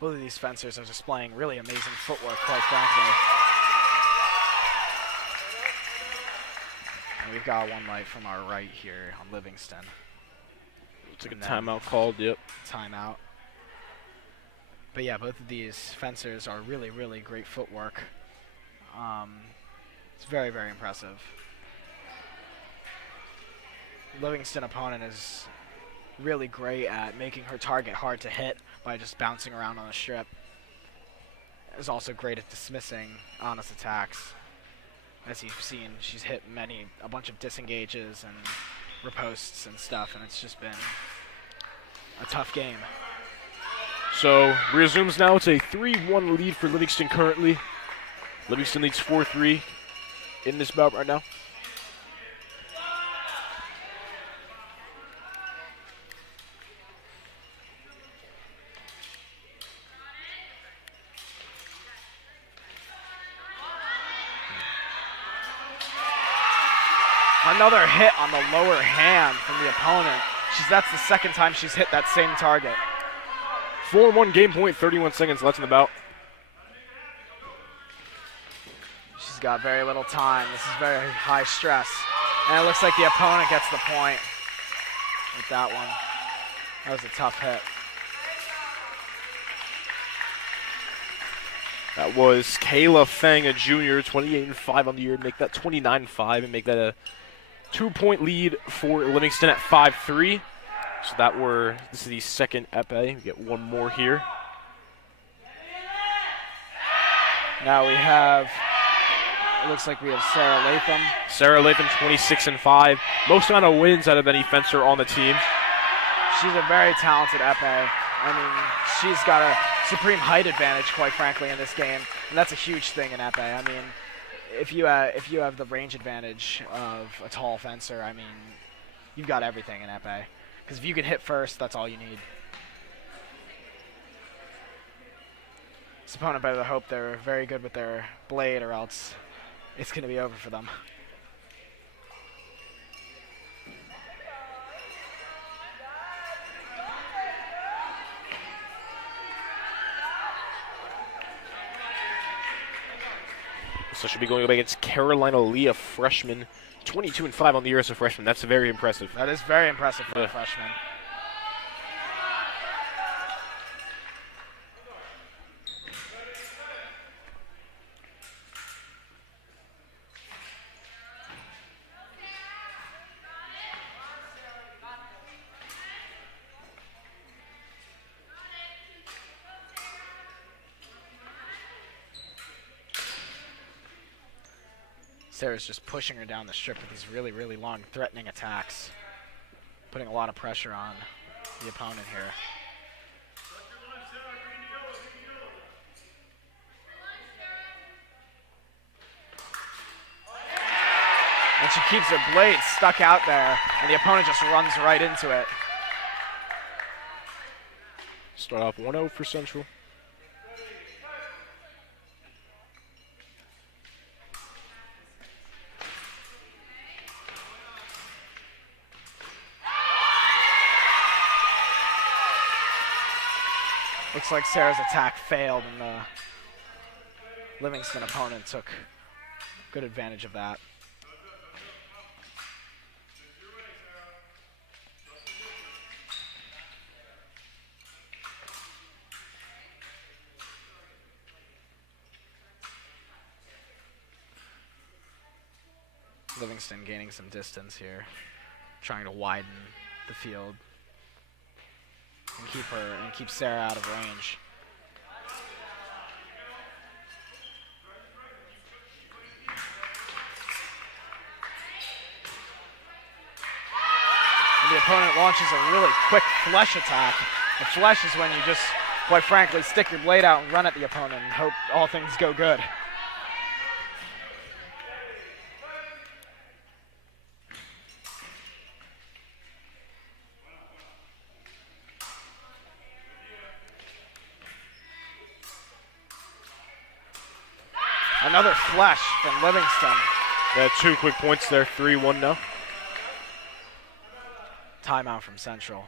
Both of these fencers are displaying really amazing footwork, quite frankly. And we've got one light from our right here on Livingston. It's like a timeout called, yep. Timeout. But yeah, both of these fencers are really, really great footwork. It's very, very impressive. Livingston opponent is really great at making her target hard to hit by just bouncing around on the strip. Is also great at dismissing Anna's attacks. As you've seen, she's hit a bunch of disengages and ripostes and stuff, and it's just been a tough game. So, resumes now. It's a 3-1 lead for Livingston currently. Livingston leads 4-3 in this bout right now. Another hit on the lower hand from the opponent. That's the second time she's hit that same target. 4-1 game point, 31 seconds left in the bout. She's got very little time. This is very high stress. And it looks like the opponent gets the point with that one. That was a tough hit. That was Kayla Fang, a junior, 28-5 on the year, make that 29-5 and make that a 2-point lead for Livingston at 5-3. So this is the second epee. We get one more here. Now we have, it looks like we have Sarah Latham. Sarah Latham, 26-5. Most amount of wins out of any fencer on the team. She's a very talented epee. I mean, she's got a supreme height advantage, quite frankly, in this game, and that's a huge thing in epee. I mean, if you have the range advantage of a tall fencer, I mean, you've got everything in epee. Because if you can hit first, that's all you need. This opponent better hope they're very good with their blade, or else it's going to be over for them. So she'll be going up against Carolina Lee, a freshman, 22-5 on the year as a freshman. That's very impressive. That is very impressive for a freshman. Sarah's just pushing her down the strip with these really, really long, threatening attacks, putting a lot of pressure on the opponent here. And she keeps her blade stuck out there, and the opponent just runs right into it. Start off 1-0 for Central. Looks like Sarah's attack failed, and the Livingston opponent took good advantage of that. Livingston gaining some distance here, trying to widen the field and keep Sarah out of range. And the opponent launches a really quick flush attack. The flush is when you just, quite frankly, stick your blade out and run at the opponent and hope all things go good. Another flash from Livingston. Yeah, 2 quick points there, 3-1 now. Timeout from Central.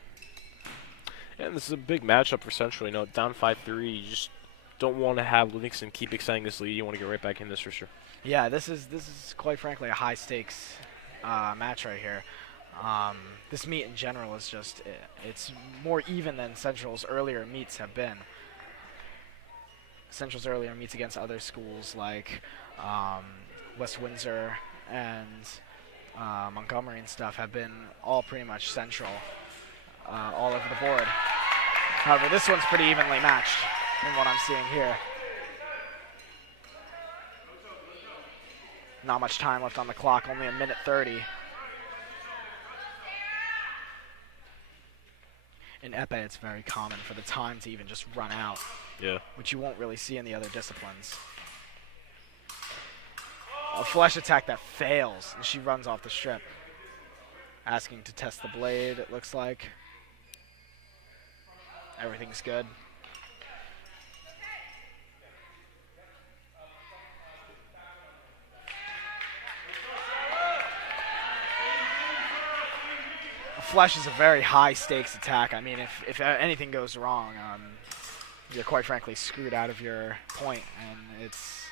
And this is a big matchup for Central. You know, down 5-3, you just don't want to have Livingston keep extending this lead. You want to get right back in this for sure. Yeah, this is quite frankly a high stakes match right here. This meet in general is just, it's more even than Central's earlier meets have been. Central's earlier meets against other schools like West Windsor and Montgomery and stuff have been all pretty much Central all over the board. However, this one's pretty evenly matched from what I'm seeing here. Not much time left on the clock, only a minute 30. In epee, it's very common for the time to even just run out. Yeah. Which you won't really see in the other disciplines. A flush attack that fails, and she runs off the strip. Asking to test the blade, it looks like. Everything's good. A flush is a very high stakes attack. I mean, if anything goes wrong, you're quite frankly screwed out of your point, and it's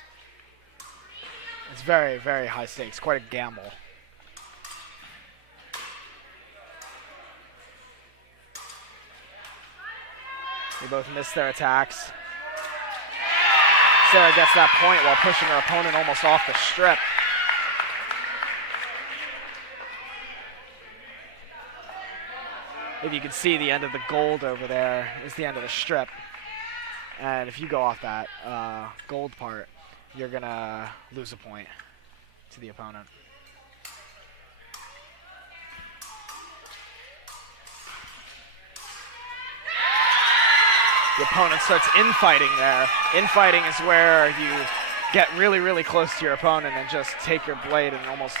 very, very high stakes, quite a gamble. They both miss their attacks. Sarah gets that point while pushing her opponent almost off the strip. if you can see the end of the gold over there is the end of the strip. And if you go off that gold part, you're going to lose a point to the opponent. The opponent starts infighting there. Infighting is where you get really, really close to your opponent and just take your blade and almost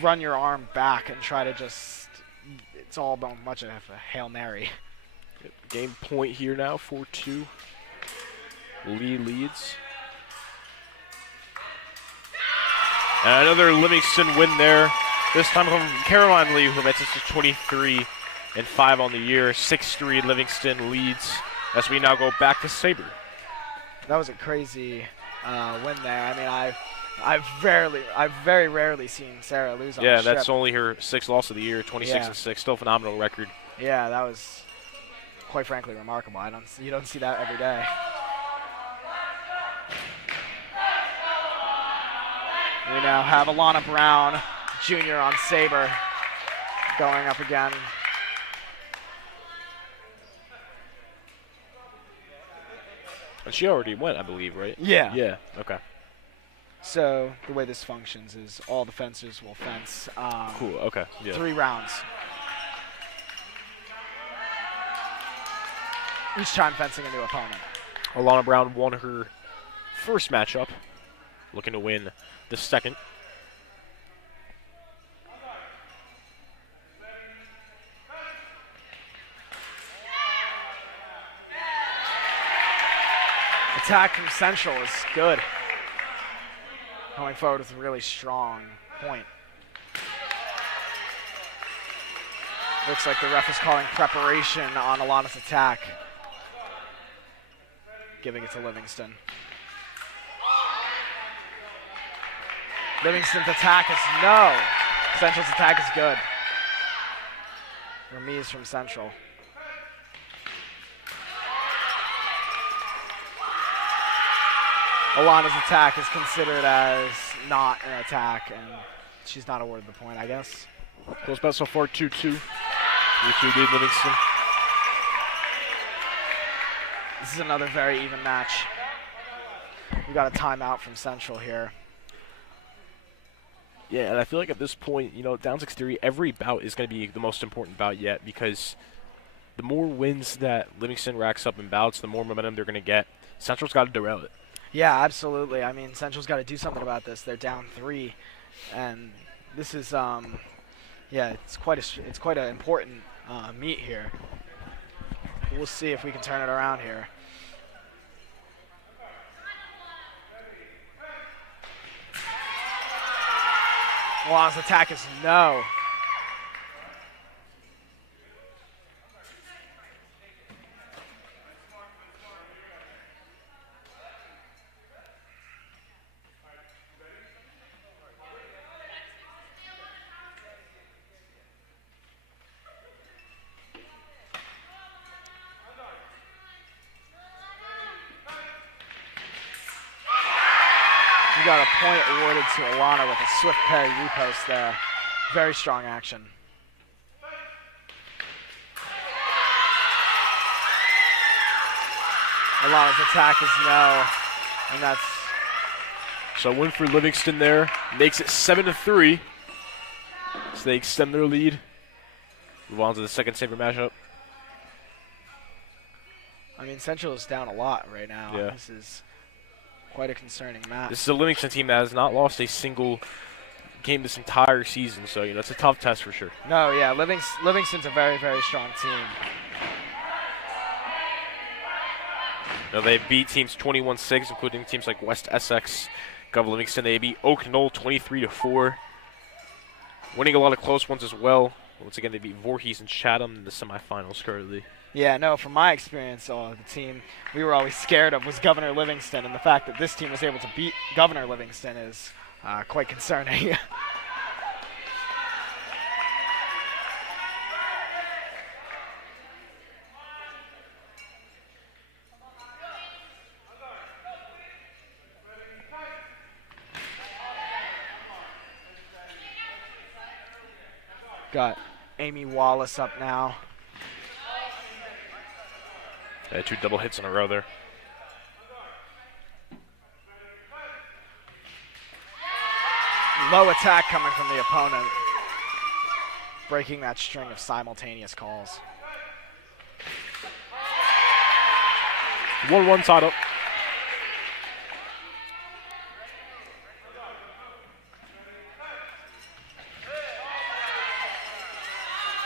run your arm back and try to just, it's all much of a Hail Mary. Game point here now, 4-2. Lee leads. And another Livingston win there. This time from Caroline Lee, who makes it to 23-5 on the year. 6-3 Livingston leads as we now go back to Sabre. That was a crazy win there. I mean, I've very rarely seen Sarah lose on the Yeah, strip. that's only her 6th loss of the year, 26-6. Still a phenomenal record. Yeah, that was quite frankly remarkable. You don't see that every day. We now have Alana Brown Jr. on Sabre going up again. And she already went, I believe, right? Yeah. Yeah, okay. So the way this functions is all the fencers will fence Cool, okay. Yeah. 3 rounds. Each time fencing a new opponent. Alana Brown won her first matchup, looking to win the second. Attack from Central is good. Going forward with a really strong point. Looks like the ref is calling preparation on Alana's attack. Giving it to Livingston. Livingston's attack is no. Central's attack is good. Remise from Central. Alana's attack is considered as not an attack, and she's not awarded the point, I guess. Goes about so far 2-2. 3-2 lead Livingston. This is another very even match. We got a timeout from Central here. Yeah, and I feel like at this point, you know, down 6-3, every bout is going to be the most important bout yet, because the more wins that Livingston racks up in bouts, the more momentum they're going to get. Central's got to derail it. Yeah, absolutely. I mean, Central's got to do something about this. They're down 3, and this is, yeah, it's quite an important meet here. We'll see if we can turn it around here. Alana's attack is no. We got a point awarded to Alana with a swift parry repost there. Very strong action. Alana's attack is no, and that's... So win for Livingston there. Makes it 7-3. So they extend their lead. Move on to the second Sabre matchup. I mean, Central is down a lot right now. Yeah. This is quite a concerning match. This is a Livingston team that has not lost a single game this entire season, so you know it's a tough test for sure. No, yeah, Livingston's a very, very strong team. Now they beat teams 21-6, including teams like West Essex, Gov Livingston. They beat Oak Knoll 23-4, winning a lot of close ones as well. Once again, they beat Voorhees and Chatham in the semifinals currently. Yeah, no, from my experience, the team we were always scared of was Governor Livingston, and the fact that this team was able to beat Governor Livingston is quite concerning. Got Amy Wallace up now. Yeah, 2 double hits in a row there. Low attack coming from the opponent, breaking that string of simultaneous calls. 1-1 tied up.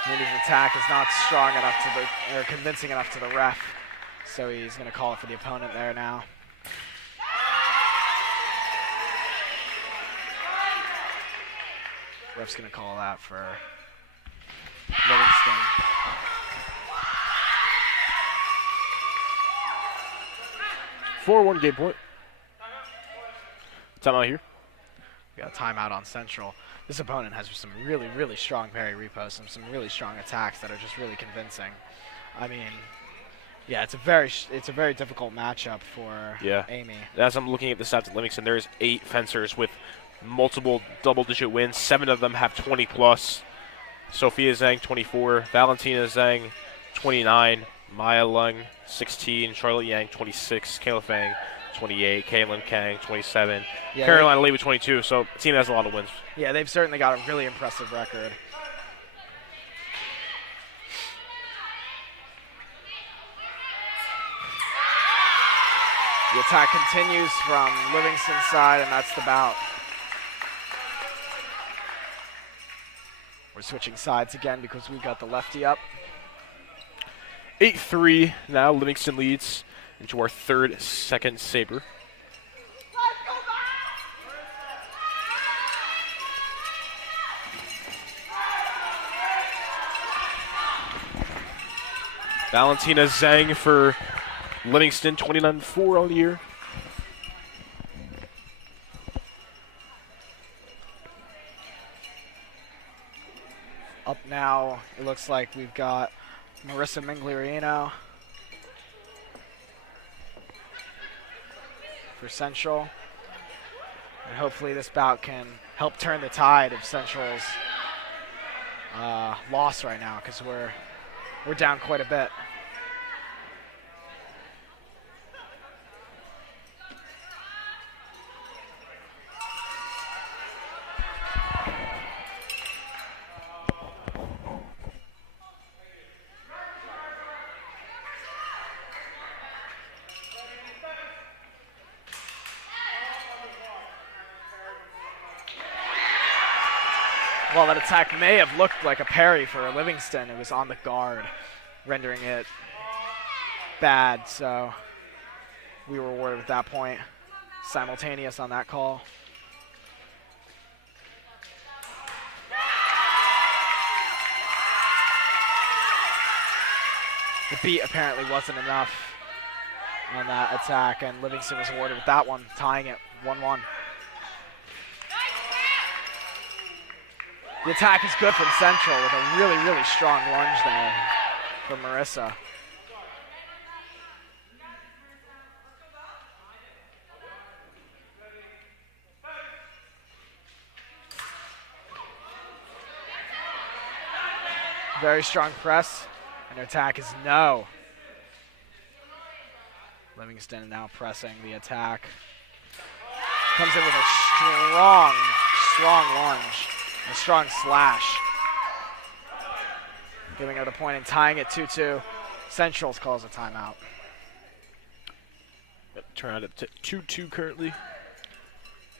Moody's attack is not strong enough to or convincing enough to the ref, so he's going to call it for the opponent there now. Ref's going to call that for Livingston. 4-1 game point. Timeout here. We got a timeout on Central. This opponent has some really, really strong parry repos and some really strong attacks that are just really convincing. I mean, yeah, it's a very difficult matchup for Amy. As I'm looking at the stats at Livingston, there's 8 fencers with multiple double-digit wins. 7 of them have 20+. Sophia Zhang, 24. Valentina Zhang, 29. Maya Lung, 16. Charlotte Yang, 26. Kayla Fang, 28. Kaylin Kang, 27. Yeah, Carolina Lee with 22. So the team has a lot of wins. Yeah, they've certainly got a really impressive record. The attack continues from Livingston's side, and that's the bout. We're switching sides again because we've got the lefty up. 8-3 now. Livingston leads into our second saber. Valentina Zhang for Livingston, 29-4 on the year. Up now, it looks like we've got Marissa Mingliarino for Central. And hopefully this bout can help turn the tide of Central's loss right now, because we're down quite a bit. While that attack may have looked like a parry for Livingston, it was on the guard, rendering it bad, so we were rewarded at that point. Simultaneous on that call. The beat apparently wasn't enough on that attack, and Livingston was awarded with that one, tying it 1-1. The attack is good from Central with a really, really strong lunge there from Marissa. Very strong press, and her attack is no. Livingston now pressing the attack. Comes in with a strong lunge. A strong slash. Giving her the point and tying it 2-2. Central's calls a timeout. Turn out up to 2-2 currently.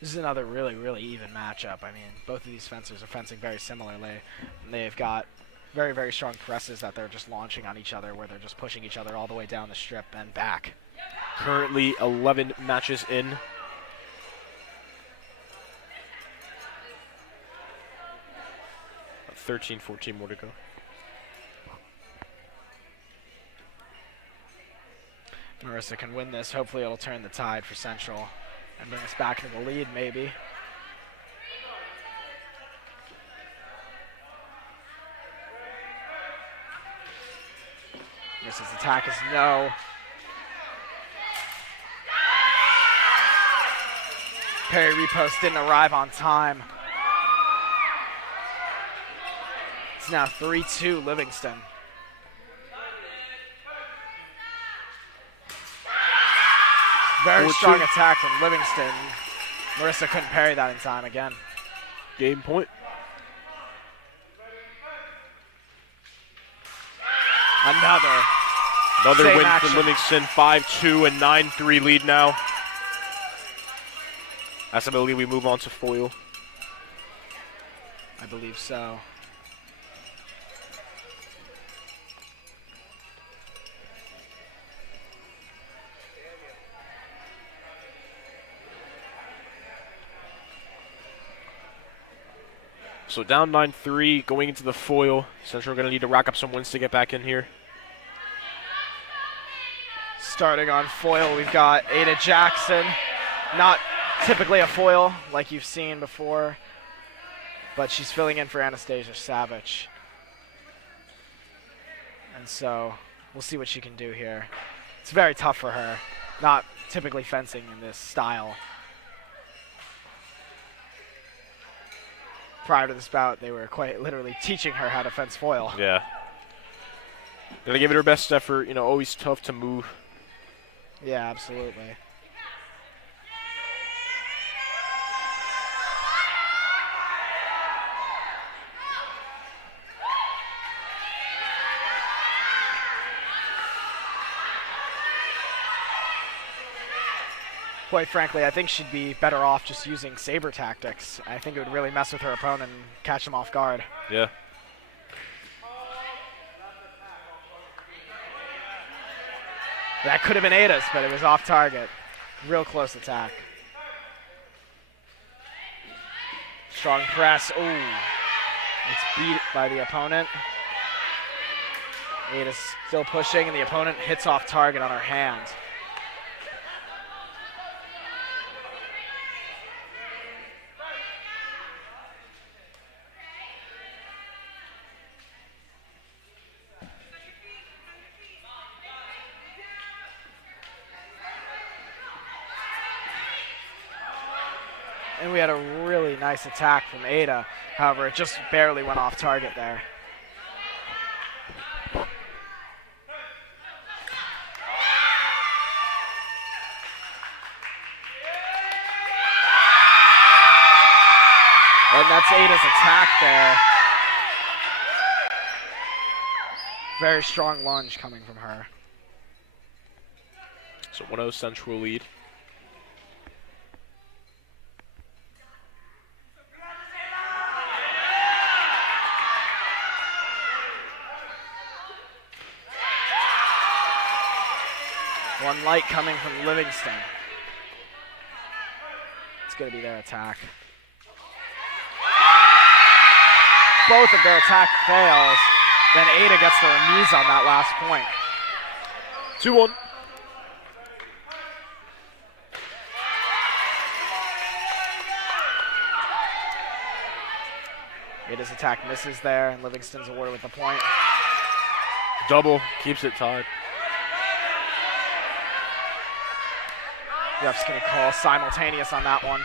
This is another really, really even matchup. I mean, both of these fencers are fencing very similarly. They've got very, very strong presses that they're just launching on each other, where they're just pushing each other all the way down the strip and back. Currently 11 matches in. 13-14 more to go. Marissa can win this. Hopefully it'll turn the tide for Central and bring us back into the lead, maybe. Marissa's attack is no. Parry repost didn't arrive on time. It's now 3-2 Livingston. Very strong attack from Livingston. Marissa couldn't parry that in time again. Game point. Another Same win action. for Livingston. 5-2 and 9-3 lead now. As I believe we move on to foil. I believe so. So down 9-3, going into the foil. Central are going to need to rack up some wins to get back in here. Starting on foil, we've got Ada Jackson. Not typically a foil like you've seen before, but she's filling in for Anastasia Savage. And so we'll see what she can do here. It's very tough for her, not typically fencing in this style. Prior to this bout, they were quite literally teaching her how to fence foil. Yeah. Gonna give it her best effort. You know, always tough to move. Yeah, absolutely. Quite frankly, I think she'd be better off just using saber tactics. I think it would really mess with her opponent and catch him off guard. Yeah. That could have been Ada's, but it was off target. Real close attack. Strong press. Ooh. It's beat by the opponent. Ada's still pushing, and the opponent hits off target on her hand. And we had a really nice attack from Ada. However, it just barely went off target there. And that's Ada's attack there. Very strong lunge coming from her. So 1-0 Central lead. One light coming from Livingston. It's going to be their attack. Both of their attack fails. Then Ada gets the remise on that last point. 2-1. Ada's attack misses there, and Livingston's awarded with the point. Double. Keeps it tied. Ref's going to call simultaneous on that one.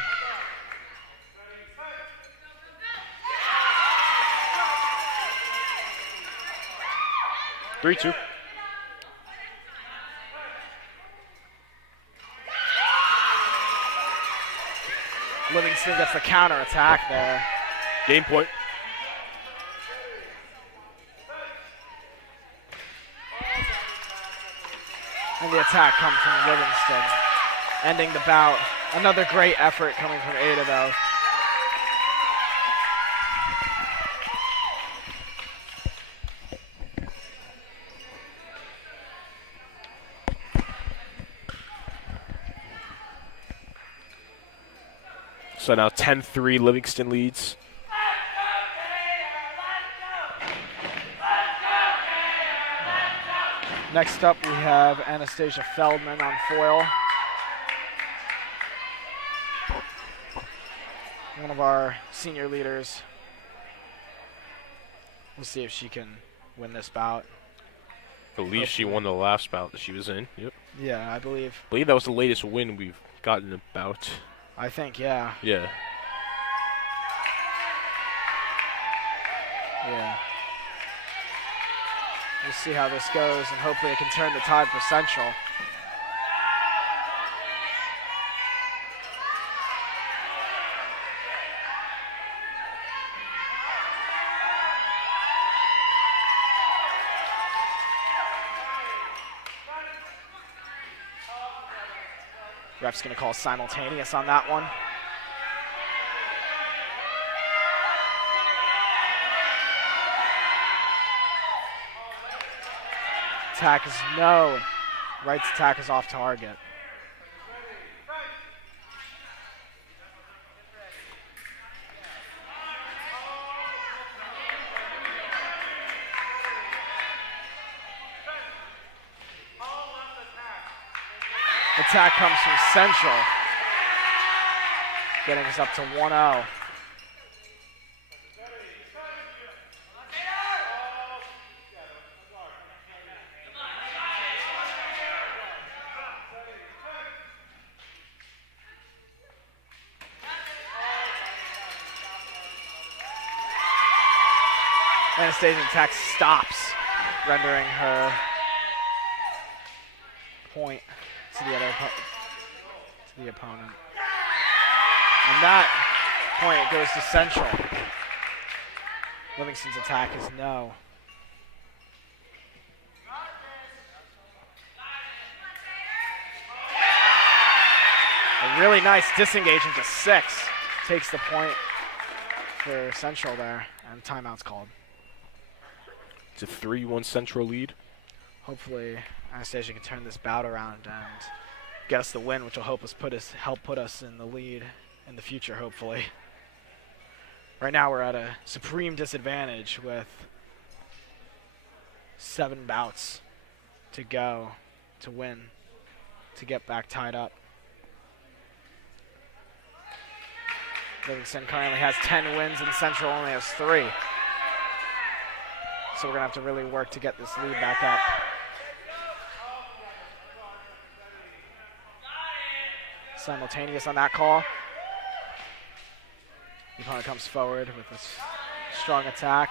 Three, 2. Livingston gets the counter attack there. Game point. And the attack comes from Livingston, ending the bout. Another great effort coming from Ada, though. So now 10-3 Livingston leads. Next up, we have Anastasia Feldman on foil. One of our senior leaders. We'll see if she can win this bout. I believe she won the last bout that she was in. Yep. Yeah, I believe. I believe that was the latest win we've gotten about. I think, yeah. Yeah. Yeah. We'll see how this goes, and hopefully it can turn the tide for Central. Ref's going to call simultaneous on that one. Attack is no. Right's attack is off target. Attack comes from Central, getting us up to 1-0. Anastasia's attack stops, rendering her point to the opponent. And that point goes to Central. Livingston's attack is no. A really nice disengage into 6. Takes the point for Central there, and timeout's called. It's a 3-1 Central lead. Hopefully Anastasia can turn this bout around and get us the win, which will help put us in the lead in the future, hopefully. Right now we're at a supreme disadvantage with 7 bouts to go to win, to get back tied up. Livingston currently has 10 wins and Central only has 3. So we're going to have to really work to get this lead back up. Simultaneous on that call. The opponent comes forward with a strong attack.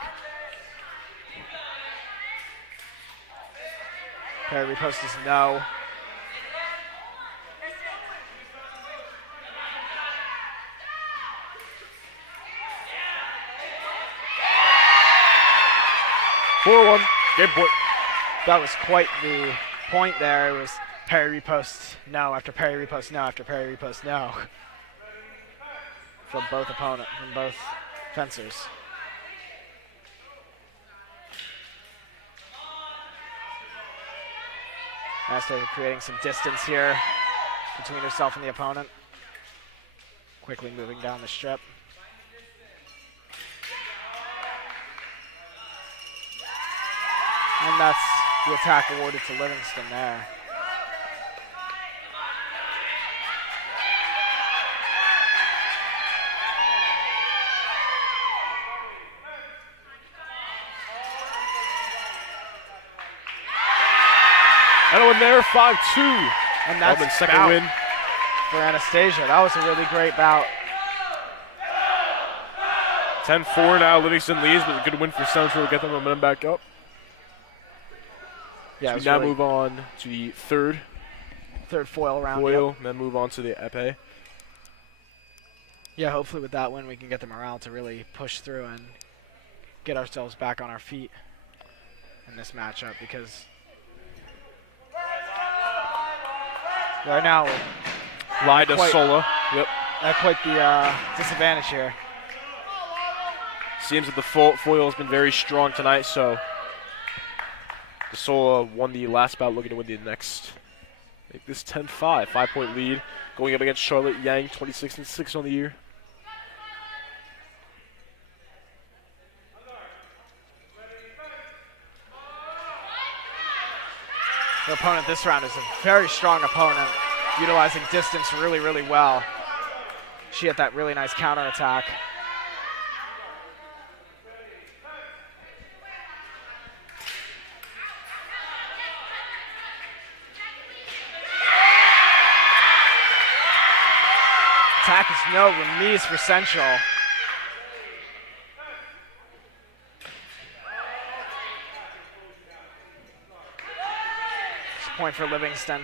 Parry repost is no. Game point. That was quite the point there. It was parry repost no after parry repost no after parry repost no. From both fencers. Anastasia creating some distance here between herself and the opponent. Quickly moving down the strip. And that's the attack awarded to Livingston there. Another one there, 5-2. And that's the second win for Anastasia. That was a really great bout. 10-4 now. Livingston leads, but a good win for Central to get the momentum back up. Yeah, so we now move on to the third foil round. Foil, and then move on to the épée. Yeah, hopefully with that win we can get the morale to really push through and get ourselves back on our feet in this matchup, because right now we're Lida Sola. Yep. At quite the disadvantage here. Seems that the foil has been very strong tonight, so the Sola won the last bout, looking to win the next. Make this 10-5, 5-point lead, going up against Charlotte Yang, 26-6 on the year. Her opponent this round is a very strong opponent, utilizing distance really, really well. She had that really nice counterattack. Attack is no, remise for Central. point for Livingston.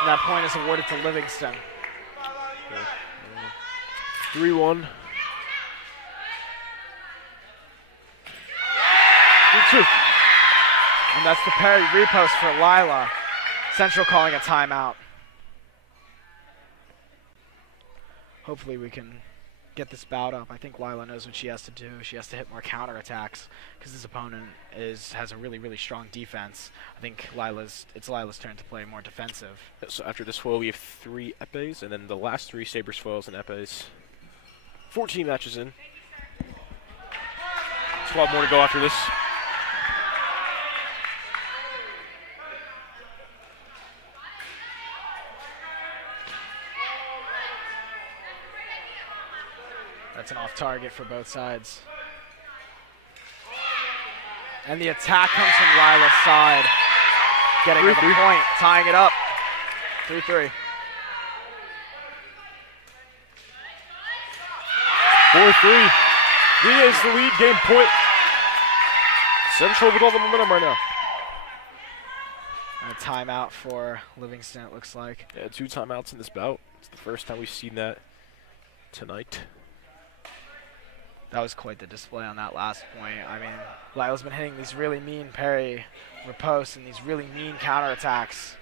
And that point is awarded to Livingston. 3-1. 3-2. And that's the parry repost for Lila. Central calling a timeout. Hopefully we can get this bout up. I think Lila knows what she has to do. She has to hit more counterattacks because this opponent has a really, really strong defense. I think it's Lila's turn to play more defensive. So after this foil, we have 3 epes, and then the last 3 Sabres foils and epes. 14 matches in. 12 more to go after this. That's an off target for both sides. And the attack comes from Lila's side. Getting to the point, tying it up. 3-3. 4-3. Ria is the lead, game point. Central with all the momentum right now. A timeout for Livingston, it looks like. Yeah, 2 timeouts in this bout. It's the first time we've seen that tonight. That was quite the display on that last point. I mean, Lila's been hitting these really mean parry riposts and these really mean counterattacks.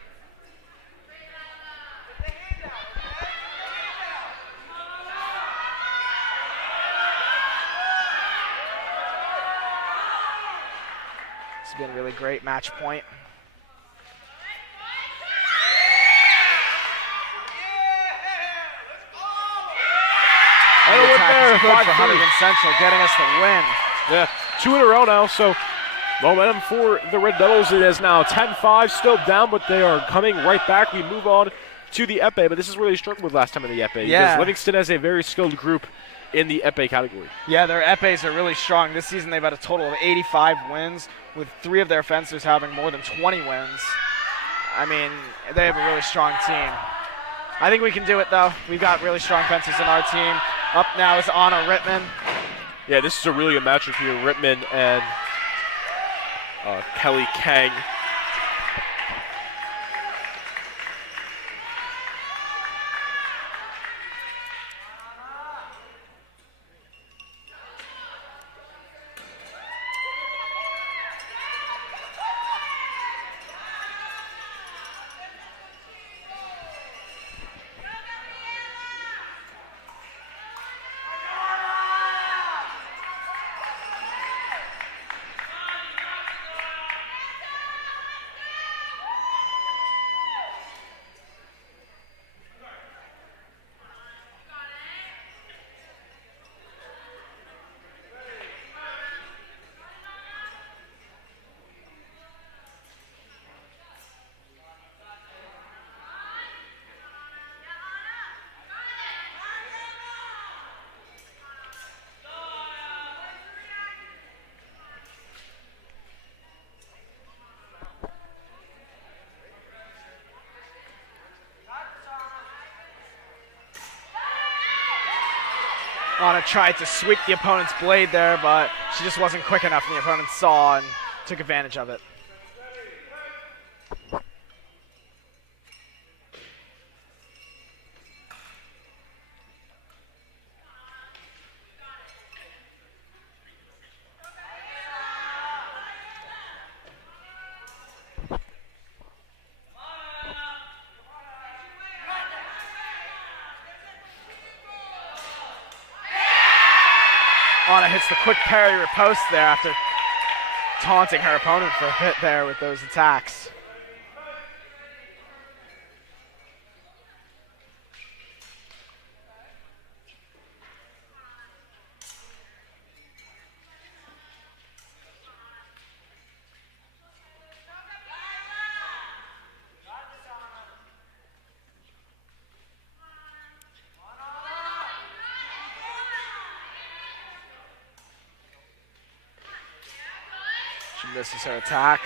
It's been a really great match point. Good for Hunterdon Central, getting us the win. Yeah, 2 in a row now, so momentum for the Red Devils. It is now 10-5, still down, but they are coming right back. We move on to the epee, but this is where they struggled with last time in the epee. Yeah. Because Livingston has a very skilled group in the epee category. Yeah, their epes are really strong. This season they've had a total of 85 wins, with 3 of their fencers having more than 20 wins. I mean, they have a really strong team. I think we can do it, though. We've got really strong fencers in our team. Up now is Anna Rittman. Yeah, this is a really good matchup here. Rittman and Kelly Kang. Anna tried to sweep the opponent's blade there, but she just wasn't quick enough, and the opponent saw and took advantage of it. Anna hits the quick parry riposte there after taunting her opponent for a bit there with those attacks. She misses her attack.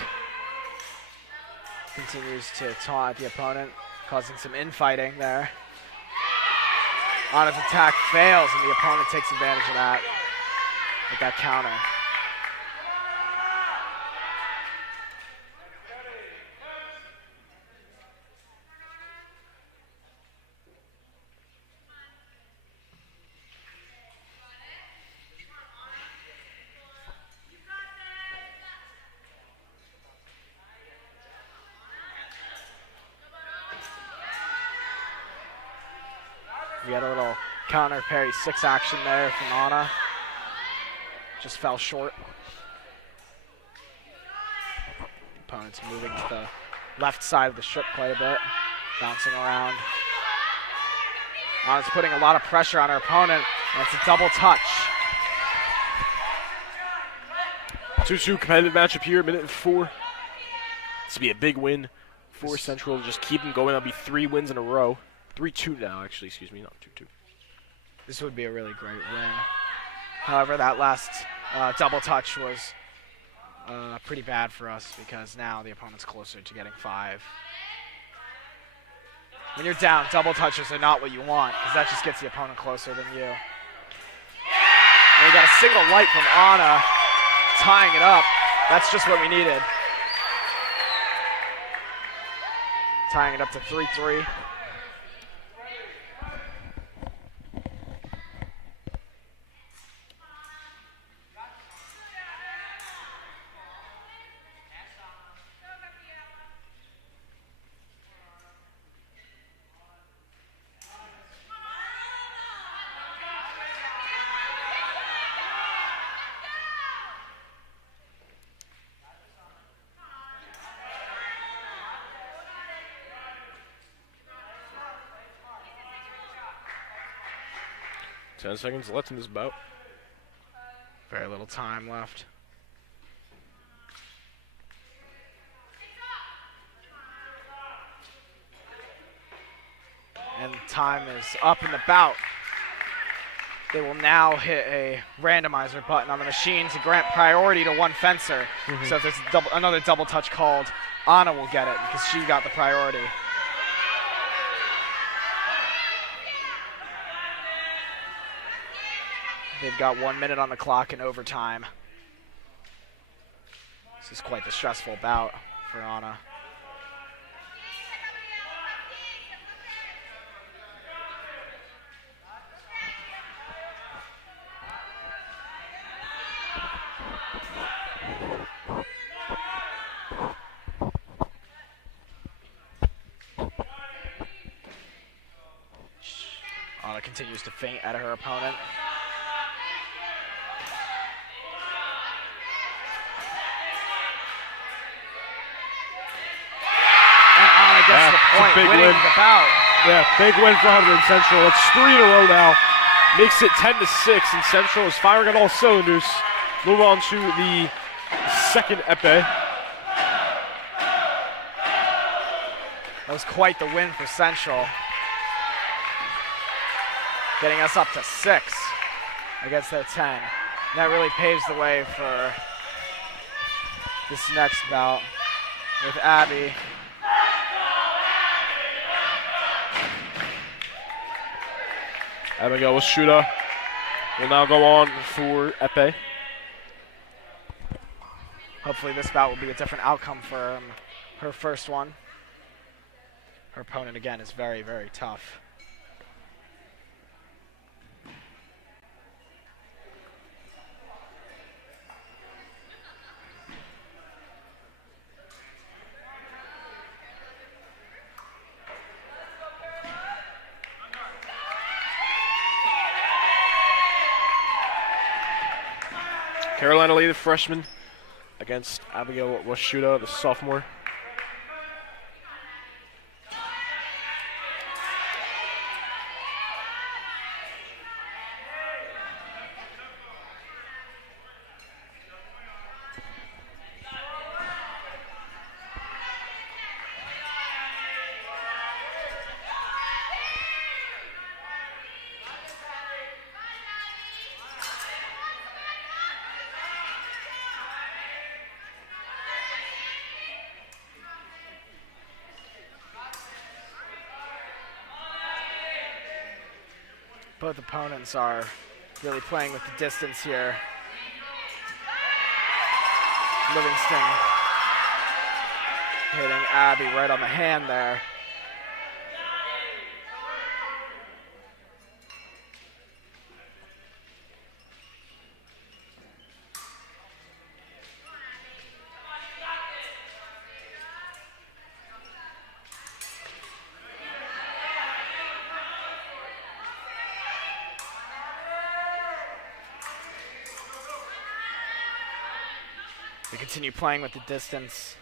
continues to taunt the opponent, causing some infighting there. Anna's attack fails, and the opponent takes advantage of that with that counter. We got a little counter parry 6 action there from Anna. Just fell short. Opponent's moving to the left side of the strip quite a bit, bouncing around. Anna's putting a lot of pressure on her opponent, and it's a double touch. 2-2 competitive matchup here, minute 4. This will be a big win for Central. Just keep them going. That'll be 3 wins in a row. 3-2 now, actually. Excuse me, not 2-2. This would be a really great win. However, that last double touch was pretty bad for us because now the opponent's closer to getting 5. When you're down, double touches are not what you want because that just gets the opponent closer than you. And we got a single light from Anna tying it up. That's just what we needed. Tying it up to 3-3. Ten seconds left in this bout. Very little time left. And time is up in the bout. They will now hit a randomizer button on the machine to grant priority to one fencer. So if there's another double touch called, Anna will get it because she got the priority. They've got 1 minute on the clock in overtime. This is quite the stressful bout for Anna. Anna continues to feint at her opponent. Gets the point, big winning win. the bout. Yeah, big win for Hunterdon Central. It's 3 in a row now. Makes it 10-6, and Central is firing on all cylinders. Move on to the second epee. That was quite the win for Central. Getting us up to 6 against their 10. And that really paves the way for this next bout with Abby. Abigail Washuda will now go on for epee. Hopefully this bout will be a different outcome for her first one. Her opponent, again, is very, very tough. Carolina Lee, the freshman, against Abigail Washuda, the sophomore. Both opponents are really playing with the distance here. Livingston hitting Abby right on the hand there. They continue playing with the distance,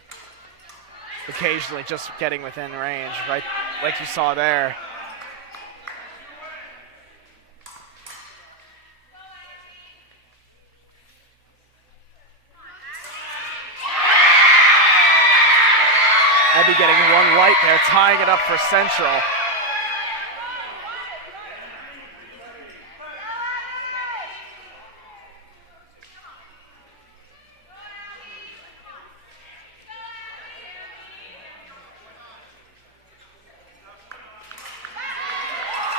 occasionally just getting within range, right like you saw there. Abby getting one white there, tying it up for Central.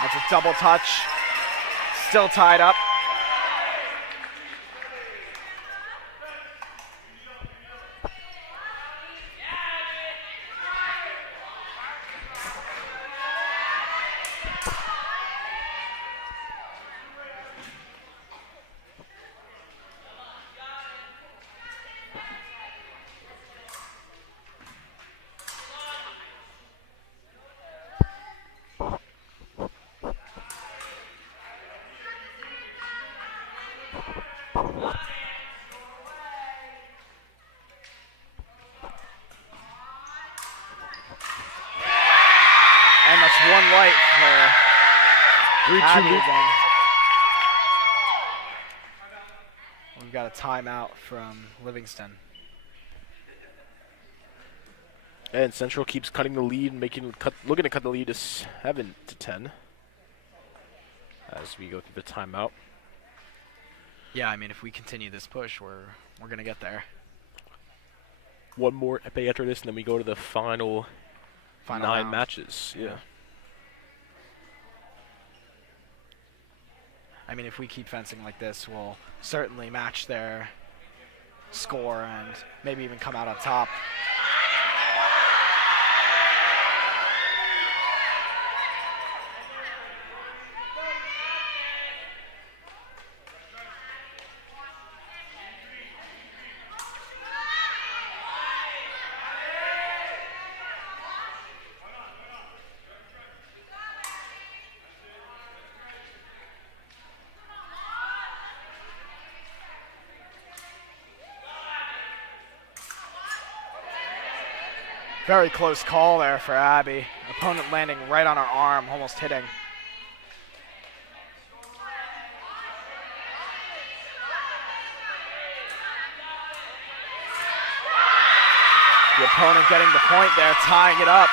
That's a double touch, still tied up. And that's one white for Abby again. We've got a timeout from Livingston. And Central keeps cutting the lead, looking to cut the lead to 7-10 as we go through the timeout. Yeah, I mean, if we continue this push, we're gonna get there. One more epee after this, and then we go to the final 9 round. matches. Yeah. I mean, if we keep fencing like this, we'll certainly match their score and maybe even come out on top. Very close call there for Abby. Opponent landing right on her arm, almost hitting. The opponent getting the point there, tying it up.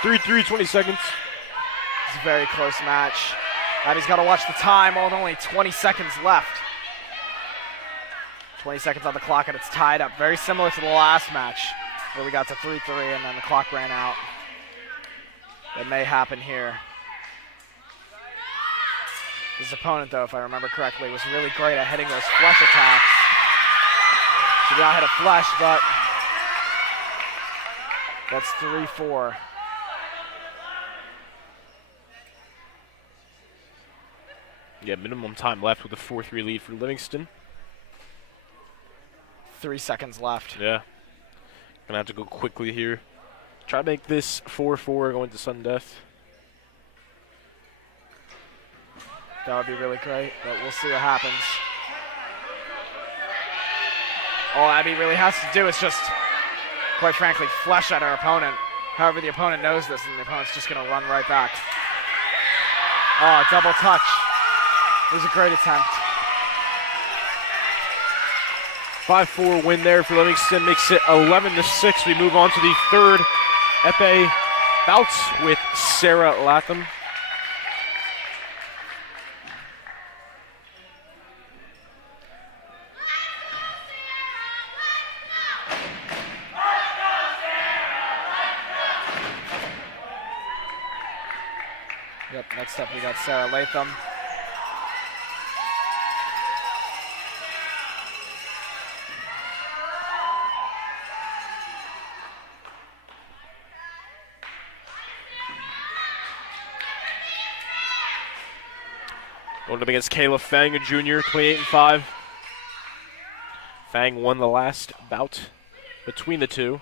3-3, 20 seconds. It's a very close match. Abby's got to watch the time, only 20 seconds left. 20 seconds on the clock and it's tied up. Very similar to the last match, where we got to 3-3 and then the clock ran out. That may happen here. This opponent, though, if I remember correctly, was really great at hitting those flush attacks. She did not hit a flush, but that's 3-4. Yeah, minimum time left with a 4-3 lead for Livingston. 3 seconds left. Yeah. Gonna have to go quickly here. Try to make this 4-4 going to sudden death. That would be really great, but we'll see what happens. All Abby really has to do is just, quite frankly, flush at her opponent. However, the opponent knows this, and the opponent's just going to run right back. Oh, double touch. It was a great attempt. 5-4 win there for Livingston, makes it 11-6. We move on to the third epee bouts with Sarah Latham. Yep, next up we got Sarah Latham. Going up against Kayla Fang, a junior, 28-5. Fang won the last bout between the two.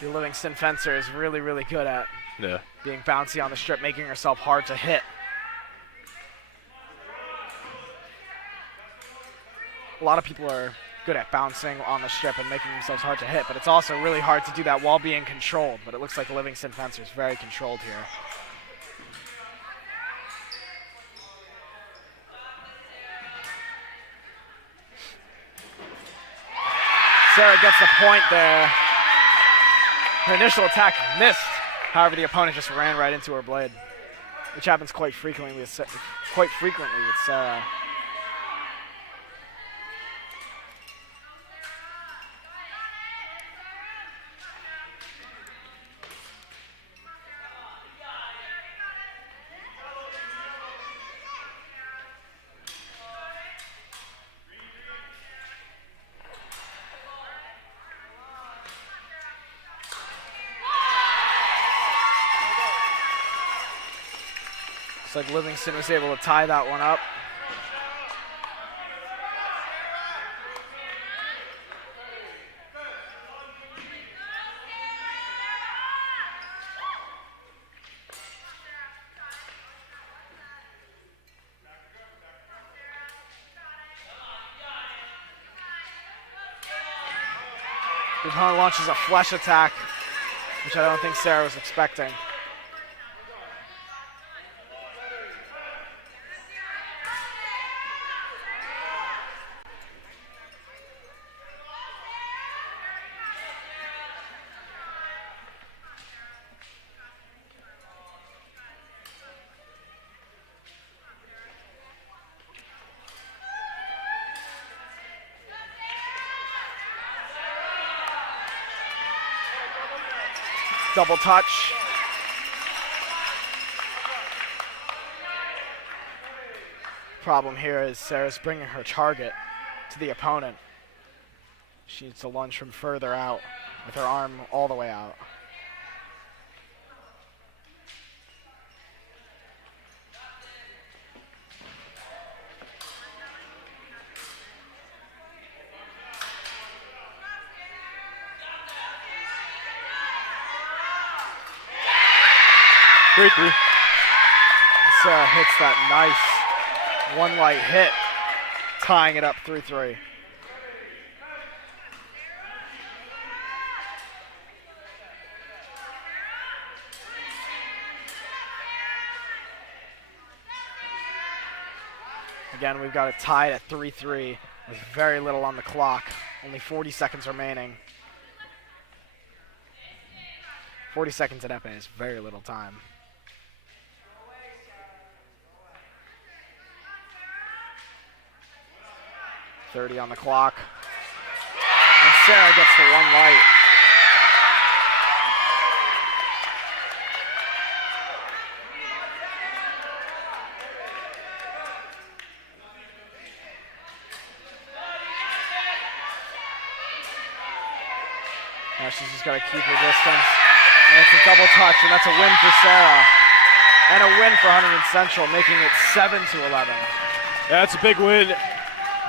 The Livingston fencer is really, really good at being bouncy on the strip, making herself hard to hit. A lot of people are good at bouncing on the strip and making themselves hard to hit, but it's also really hard to do that while being controlled. But it looks like the Livingston fencer is very controlled here. Sarah gets the point there. Her initial attack missed. However, the opponent just ran right into her blade, which happens quite frequently with Sarah. Looks like Livingston was able to tie that one up. The opponent launches a flesh attack, which I don't think Sarah was expecting. Double touch. Problem here is Sarah's bringing her target to the opponent. She needs to lunge from further out with her arm all the way out. Great three. Sarah hits that nice one light hit, tying it up 3-3. Again, we've got it tied at 3-3 with very little on the clock. Only 40 seconds remaining. 40 seconds at Epee is very little time. .30 on the clock. And Sarah gets the one light. Now she's just got to keep her distance. And it's a double touch, and that's a win for Sarah. And a win for Hunterdon Central, making it 7-11. Yeah, that's a big win.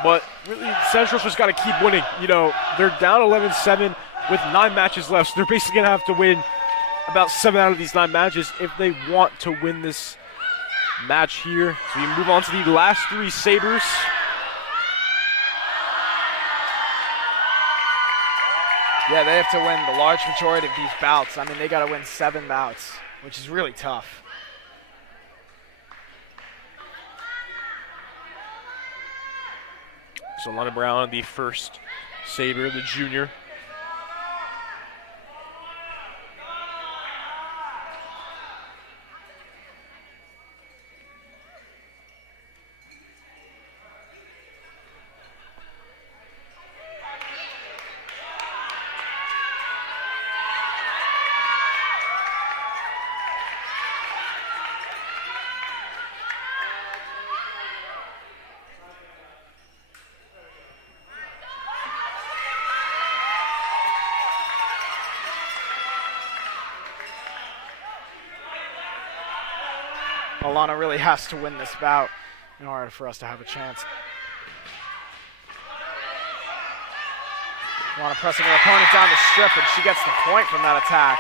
But really, Central's just got to keep winning. You know, they're down 11-7 with 9 matches left, so they're basically going to have to win about 7 out of these 9 matches if they want to win this match here. So we move on to the last 3 Sabres. Yeah, they have to win the large majority of these bouts. I mean, they got to win 7 bouts, which is really tough. So Lana Brown, the first saber, the junior. Alana really has to win this bout in order for us to have a chance. Alana pressing her opponent down the strip, and she gets the point from that attack.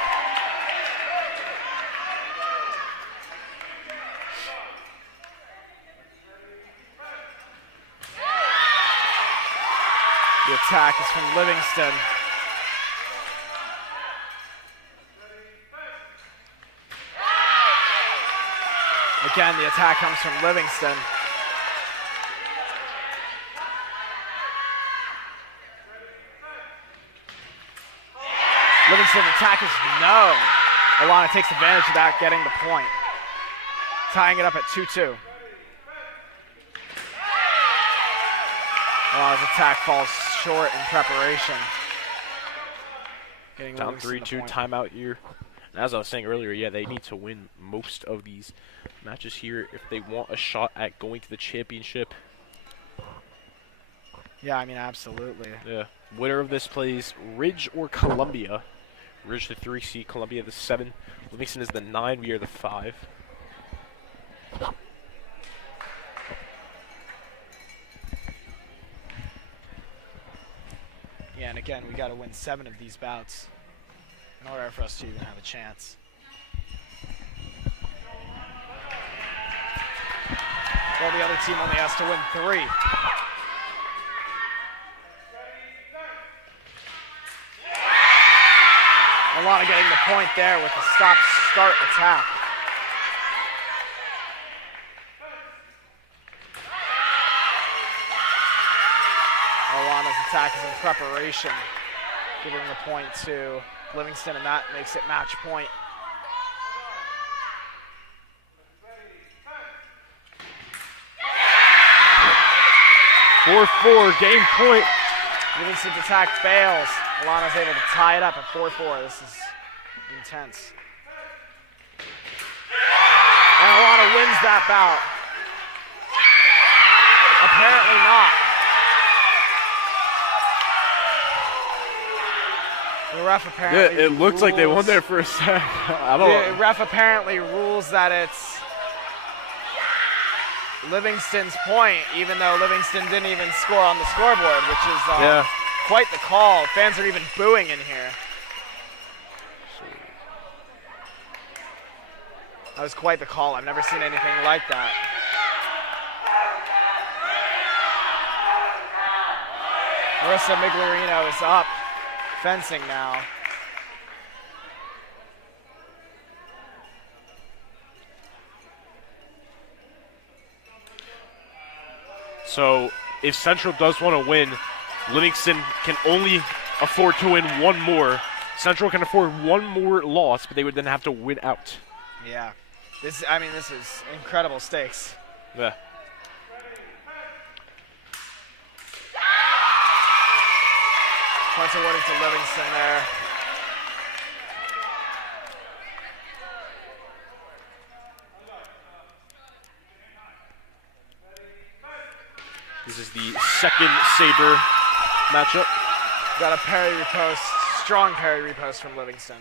The attack is from Livingston. Again, the attack comes from Livingston. Livingston attack is no. Alana takes advantage of that, getting the point. Tying it up at 2-2. Alana's attack falls short in preparation. Getting Down Livingston 3-2 timeout here. And as I was saying earlier, yeah, they need to win most of these matches here if they want a shot at going to the championship. Yeah, I mean, absolutely. Yeah. Winner of this plays Ridge or Columbia. Ridge the 3 seed, Columbia the 7. Livingston is the 9, we are the 5. Yeah, and again, we got to win 7 of these bouts in order for us to even have a chance. Well, the other team only has to win 3. Alana getting the point there with the stop-start attack. Alana's attack is in preparation, giving the point to Livingston, and that makes it match point. Game point. Livingston's attack fails. Alana's able to tie it up at 4-4. This is intense. And Alana wins that bout. Apparently not. The ref apparently Yeah, it looks like they won there for a sec. I don't know. The ref apparently rules that it's Livingston's point, even though Livingston didn't even score on the scoreboard, which is quite the call. Fans are even booing in here. That was quite the call. I've never seen anything like that. Marissa Migliorino is up, fencing now. So if Central does want to win, Livingston can only afford to win one more. Central can afford one more loss, but they would then have to win out. Yeah. This is incredible stakes. Yeah. Points awarded to Livingston there. This is the second saber matchup. Got a parry repost, strong parry repost from Livingston.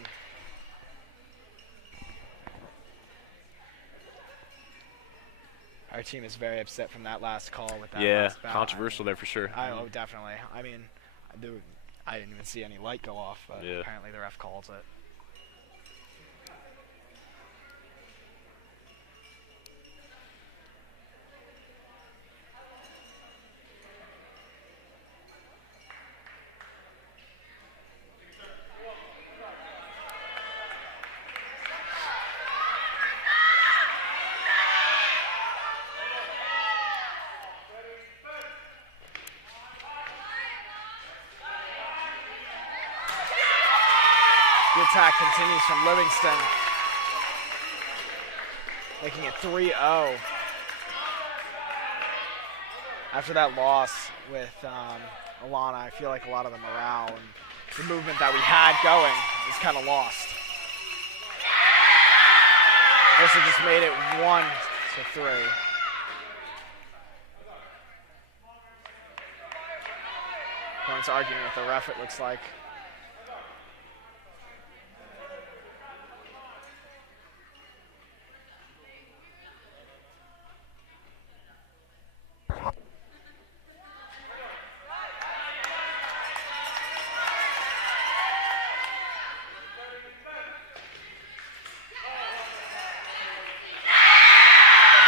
Our team is very upset from that last call with that last bout. Controversial there for sure. Oh, definitely. I mean, I didn't even see any light go off, but apparently the ref calls it. The attack continues from Livingston, making it 3-0. After that loss with Alana, I feel like a lot of the morale and the movement that we had going is kind of lost. Mercer just made it 1-3. Opponents arguing with the ref, it looks like.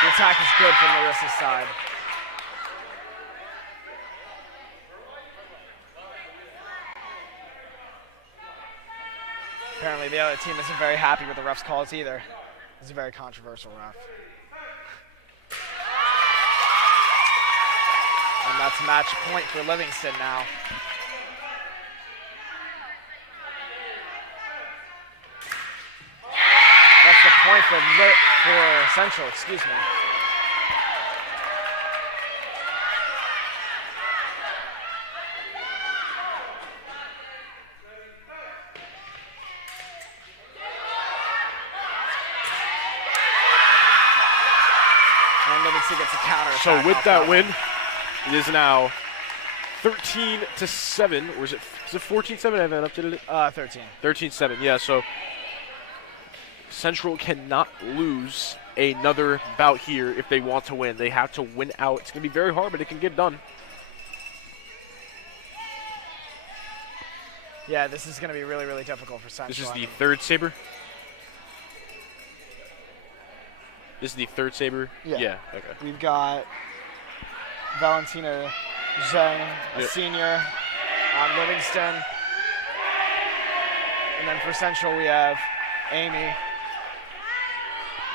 The attack is good from Larissa's side. Apparently the other team isn't very happy with the ref's calls either. He's a very controversial ref. And that's match point for Livingston now. That's the point for Central, excuse me. And Livingston gets a counter. So with that win, it is now 13-7, or is it 14-7? I haven't updated it. 13. 13-7, yeah, so Central cannot lose another bout here if they want to win. They have to win out. It's going to be very hard, but it can get done. Yeah, this is going to be really, really difficult for Central. This is the third saber? This is the third saber? Yeah. Okay. We've got Valentina Zhang, a senior on Livingston. And then for Central, we have Amy.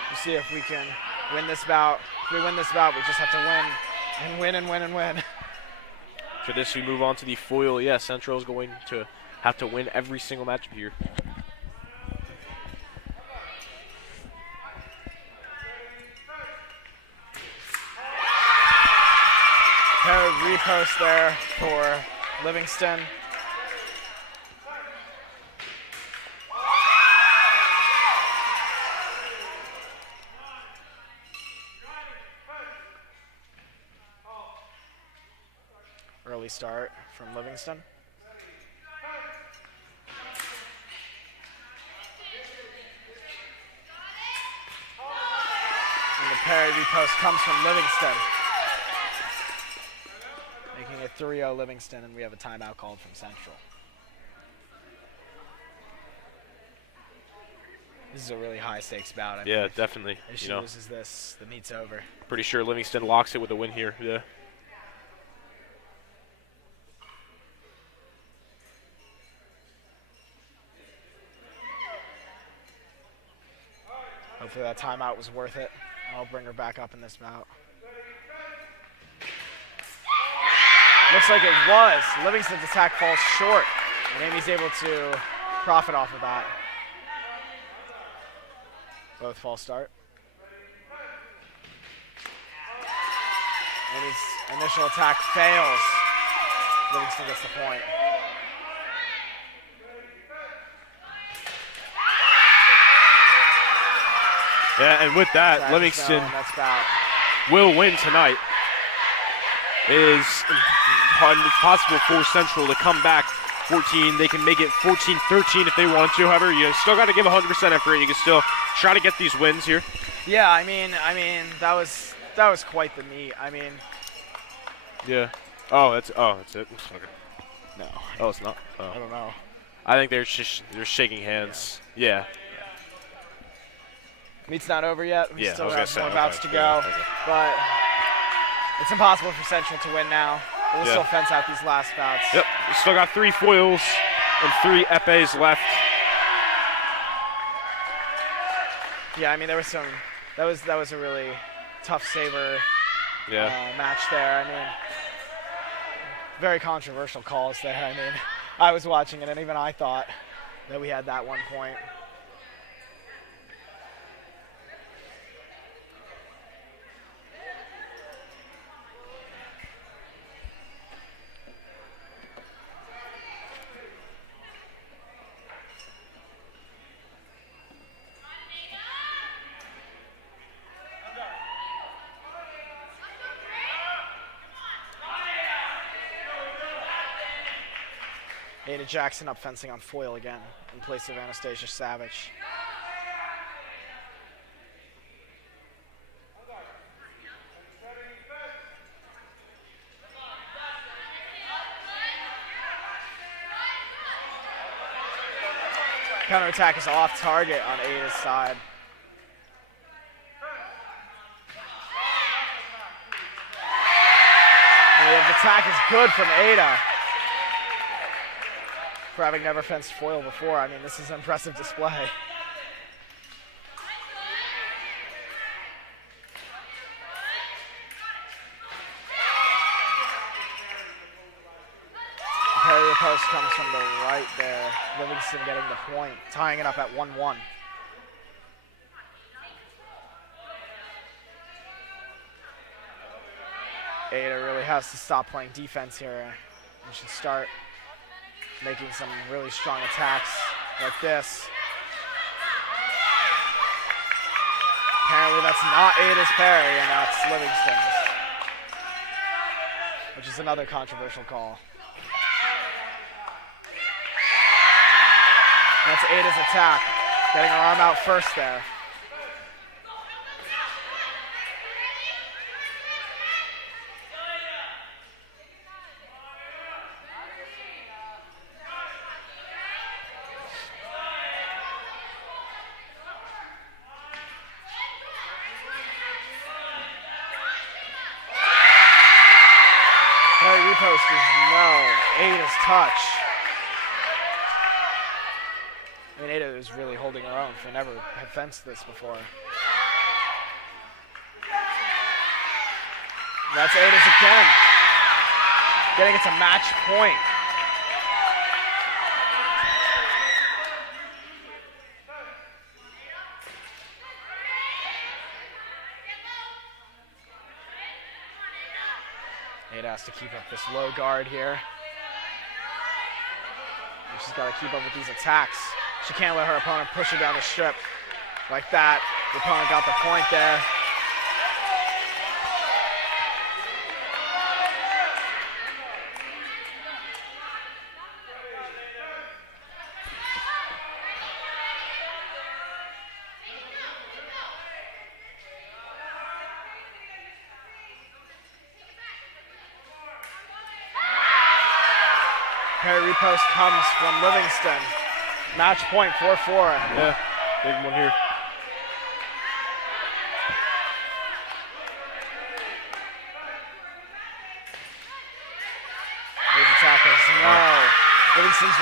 We'll see if we can win this bout. If we win this bout, we just have to win and win and win and win. For this, we move on to the foil. Yeah, Central is going to have to win every single matchup here. Repost there for Livingston. Early start from Livingston. And the parry repost comes from Livingston. Making it 3-0 Livingston, and we have a timeout called from Central. This is a really high stakes bout. I Yeah, definitely. If she loses this, the meet's over. Pretty sure Livingston locks it with a win here. Yeah. Hopefully that timeout was worth it. I'll bring her back up in this bout. Looks like it was. Livingston's attack falls short, and Amy's able to profit off of that. Both false start. Amy's initial attack fails. Livingston gets the point. Yeah, and with that, Livingston will win tonight. It is possible for Central to come back 14. They can make it 14-13 if they want to. However, you still got to give 100% effort. You can still try to get these wins here. Yeah, I mean, that was quite the meet. I mean, yeah. That's it. Okay. No. Oh, it's not. Oh. I don't know. I think they're shaking hands. Yeah. Meet's not over yet. We still have more bouts to go. Yeah, okay. But it's impossible for Central to win now. But we'll still fence out these last bouts. Yep. We still got 3 foils and 3 epes left. Yeah, I mean, there was some. That was a really tough saber match there. I mean, very controversial calls there. I mean, I was watching it, and even I thought that we had that one point. Ada Jackson up fencing on foil again in place of Anastasia Savage. Counterattack is off target on Ada's side. And the attack is good from Ada. For having never fenced foil before, I mean, this is an impressive display. Parry post comes from the right there. Livingston getting the point, tying it up at 1-1. Ada really has to stop playing defense here. We should start making some really strong attacks like this. Apparently that's not Ada's parry, and that's Livingston's, which is another controversial call. That's Ada's attack, getting her arm out first there. Repost is no. Ada's touch. I mean, Ada is really holding her own for never have fenced this before. That's Ada's again. Getting it to match point. Ada has to keep up this low guard here. And she's got to keep up with these attacks. She can't let her opponent push her down the strip like that. The opponent got the point there. Parry repost comes from Livingston. Match point, 4-4. Yeah, big one here. These attackers, no. Livingston's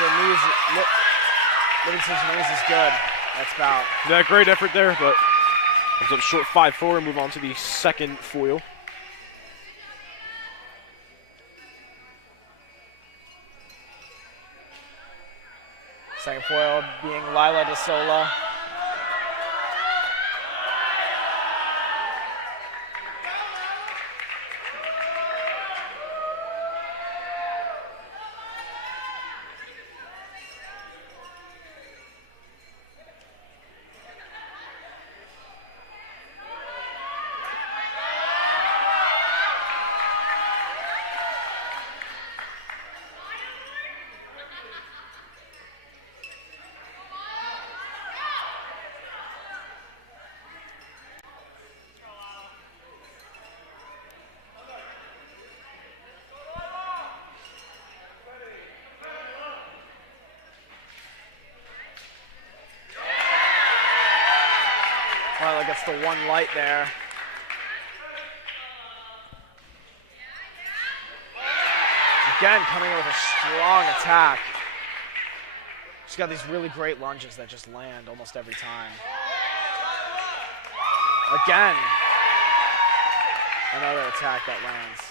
release is good. That's about. Yeah, great effort there, but comes up short 5-4 and move on to the second foil. Second foil being Lila De Sola. Lila gets the one light there. Again, coming in with a strong attack. She's got these really great lunges that just land almost every time. Again, another attack that lands.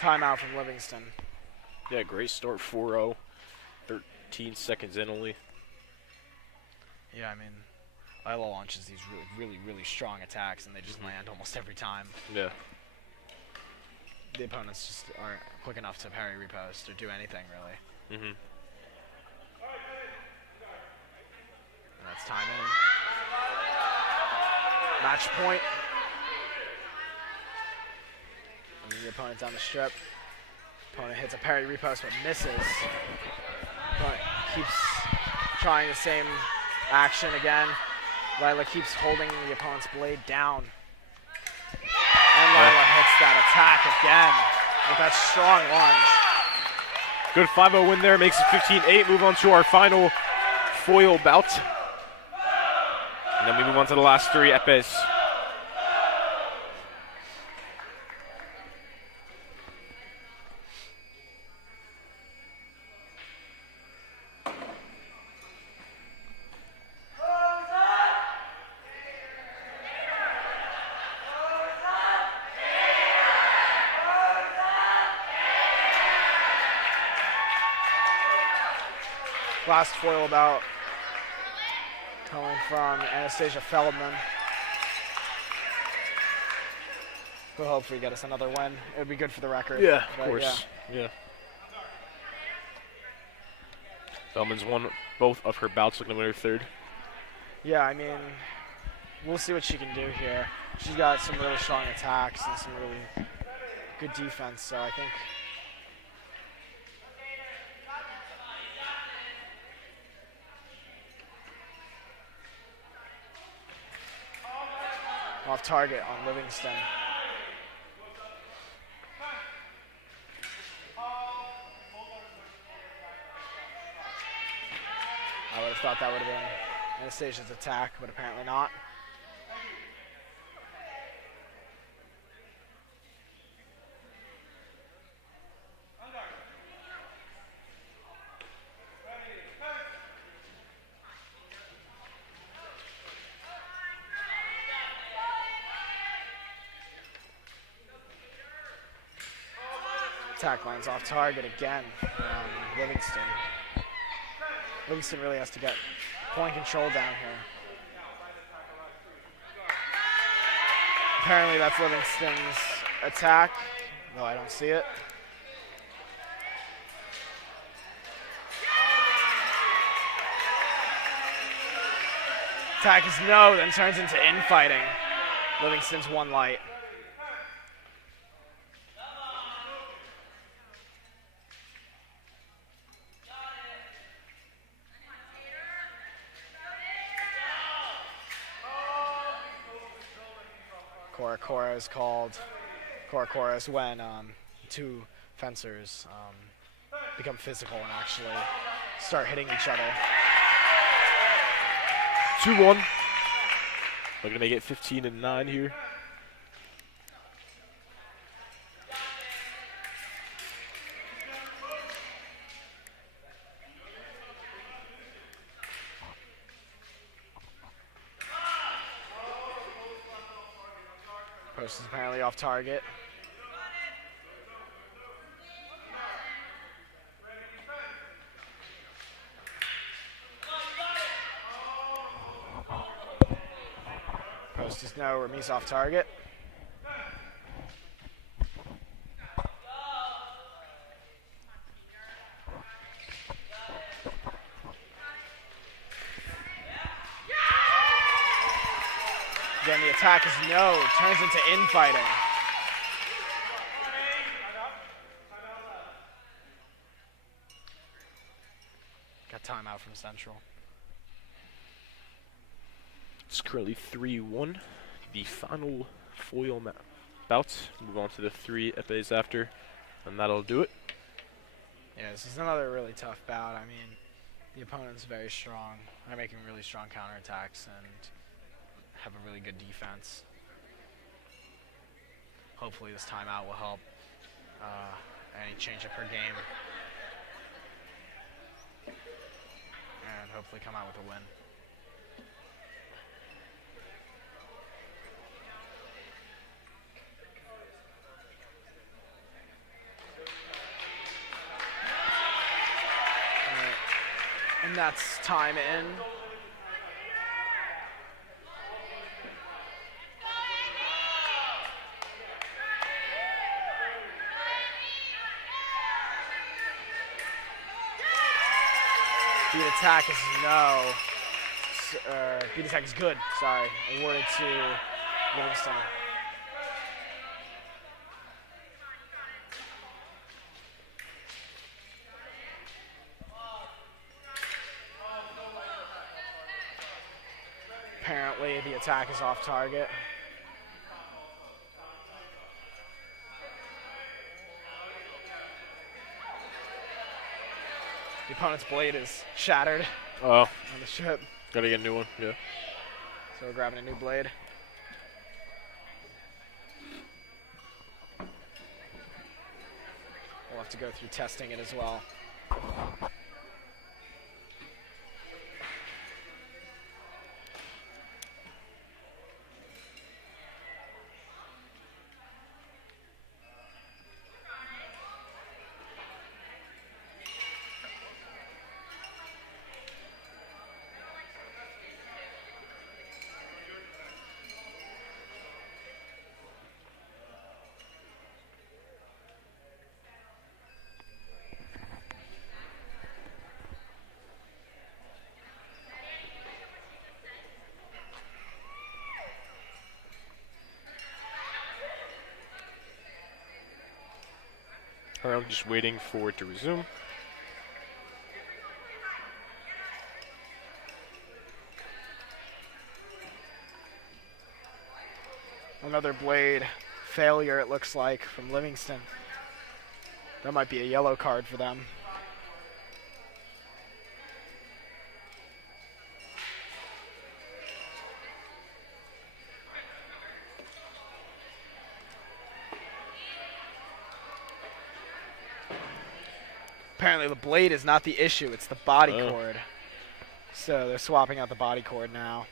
Timeout from Livingston. Yeah, great start, 4-0. 13 seconds in only. Yeah, I mean, Isla launches these really strong attacks, and they just land almost every time. Yeah. The opponents just aren't quick enough to parry repost or do anything, really. Mm-hmm. And that's time in. Match point. And the opponent down the strip. Opponent hits a parry repost but misses. Opponent keeps trying the same action again. Lila keeps holding the opponent's blade down. And Lila hits that attack again with that strong lunge. Good 5-0 win there, makes it 15-8. Move on to our final foil bout. And then we move on to the last three epes. Last foil bout coming from Anastasia Feldman. We'll hopefully get us another win. It would be good for the record. Yeah, but of course. Yeah. Feldman's won both of her bouts, looking to win her third. Yeah, I mean, we'll see what she can do here. She's got some really strong attacks and some really good defense, so I think off target on Livingston. I would have thought that would have been Anastasia's attack, but apparently not. Attack lands off target again from Livingston. Livingston really has to get point control down here. Apparently that's Livingston's attack, though I don't see it. Attack is no, then turns into infighting. Livingston's one light. Cora is called Cora is when two fencers become physical and actually start hitting each other. 2-1. We're gonna make it 15-9 here. Post is apparently off target. Post is no, Remise off target. Again, the attack is no, turns into infighting. Got timeout from Central. It's currently 3-1. The final foil bout. Move on to the three epes after, and that'll do it. Yeah, this is another really tough bout. I mean, the opponent's very strong. They're making really strong counterattacks and have a really good defense. Hopefully this timeout will help any change up her game and hopefully come out with a win. And that's time in. Beat attack is no. Beat attack is good. Sorry. Awarded to Livingston. Apparently, the attack is off target. The opponent's blade is shattered Oh, on the ship, gotta get a new one. Yeah. so we're grabbing a new blade. We'll have to go through testing it as well. All right, I'm just waiting for it to resume. Another blade failure, it looks like, from Livingston. That might be a yellow card for them. Apparently the blade is not the issue, it's the body cord. So they're swapping out the body cord now.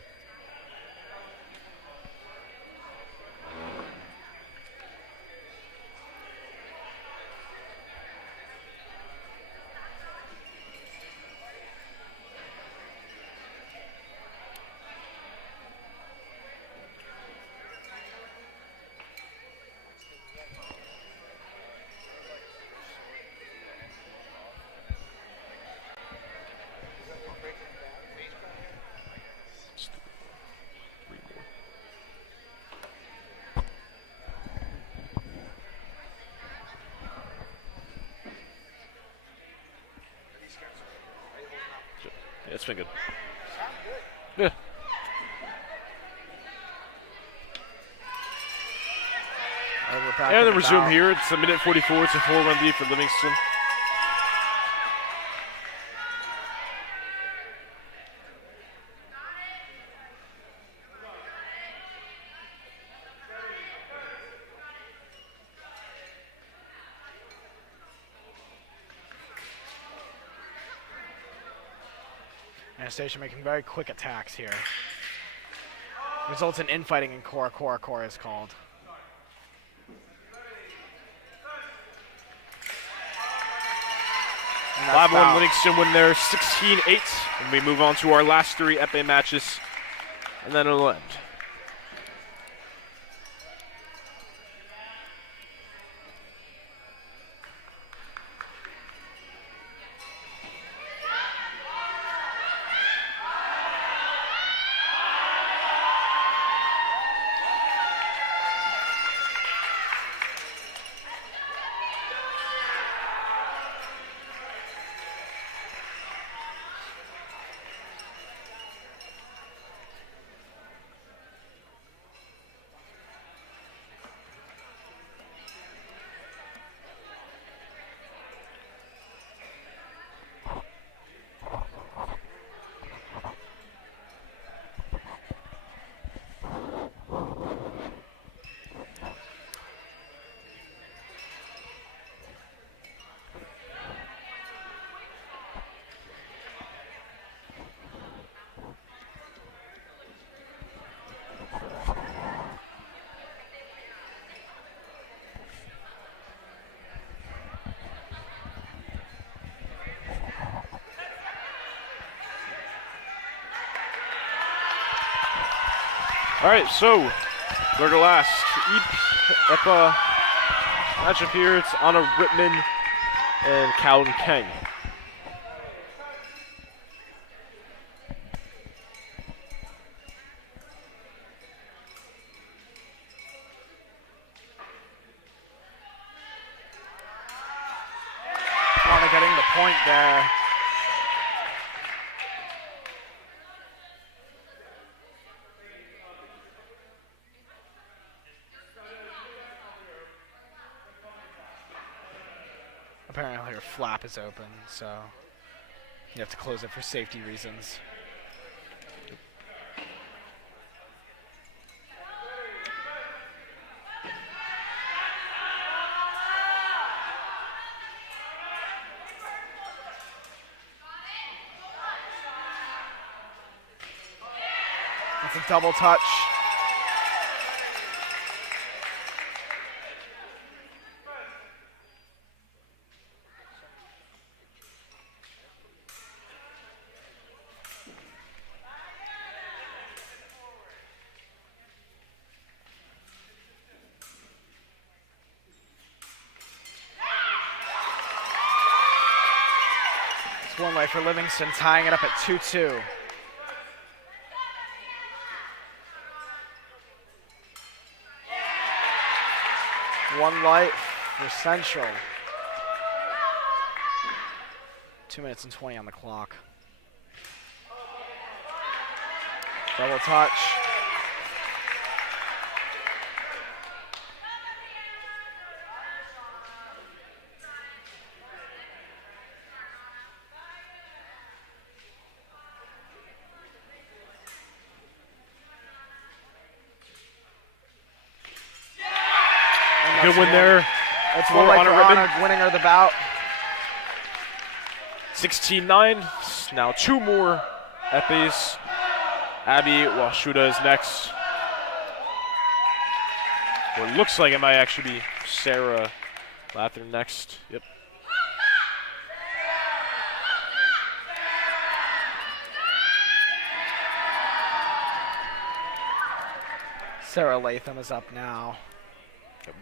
Yeah, it's been good. Yeah. And then resume here. It's a minute 44. It's a 4-1 lead for Livingston. Anastasia making very quick attacks here. Results in infighting in core. Core is called. And that's 5-1 foul. Livingston win there, 16-8. And we move on to our last three epee matches. And then it'll end. All right, so third to last, Epa, matchup here. It's Anna Rittman and Calvin Kang. Anna getting the point there. Apparently her flap is open, so you have to close it for safety reasons. It's a double touch. It's one way for Livingston, tying it up at 2-2. One light for Central. 2 minutes and 20 on the clock. Double touch. Good win there. That's for one light Anna for Rittman. Anna, winning her the bout. 16-9. Now two more eppies. Abby Washuda is next. Or it looks like it might actually be Sarah Lather next. Yep. Sarah Latham is up now.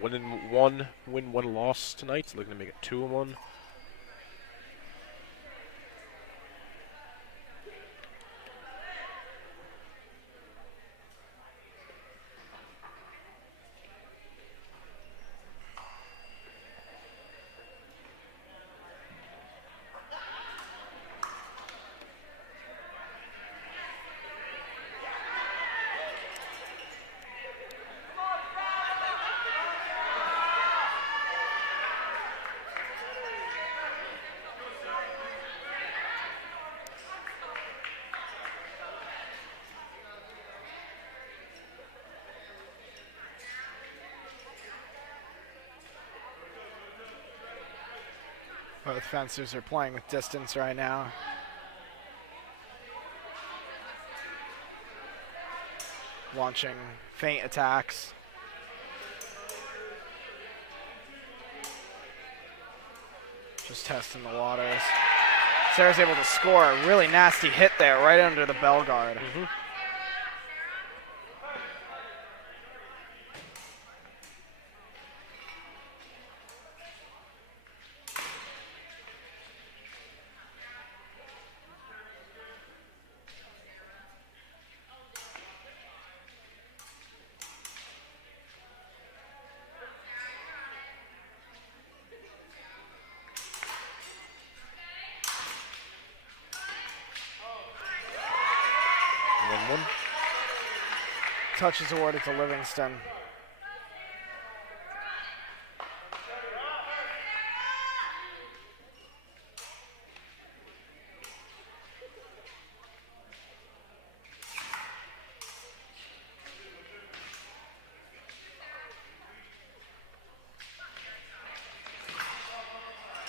1-1 win, 1 loss tonight. Looking to make it 2-1. Both fencers are playing with distance right now. Launching feint attacks. Just testing the waters. Sarah's able to score a really nasty hit there right under the bell guard. Touch is awarded to Livingston.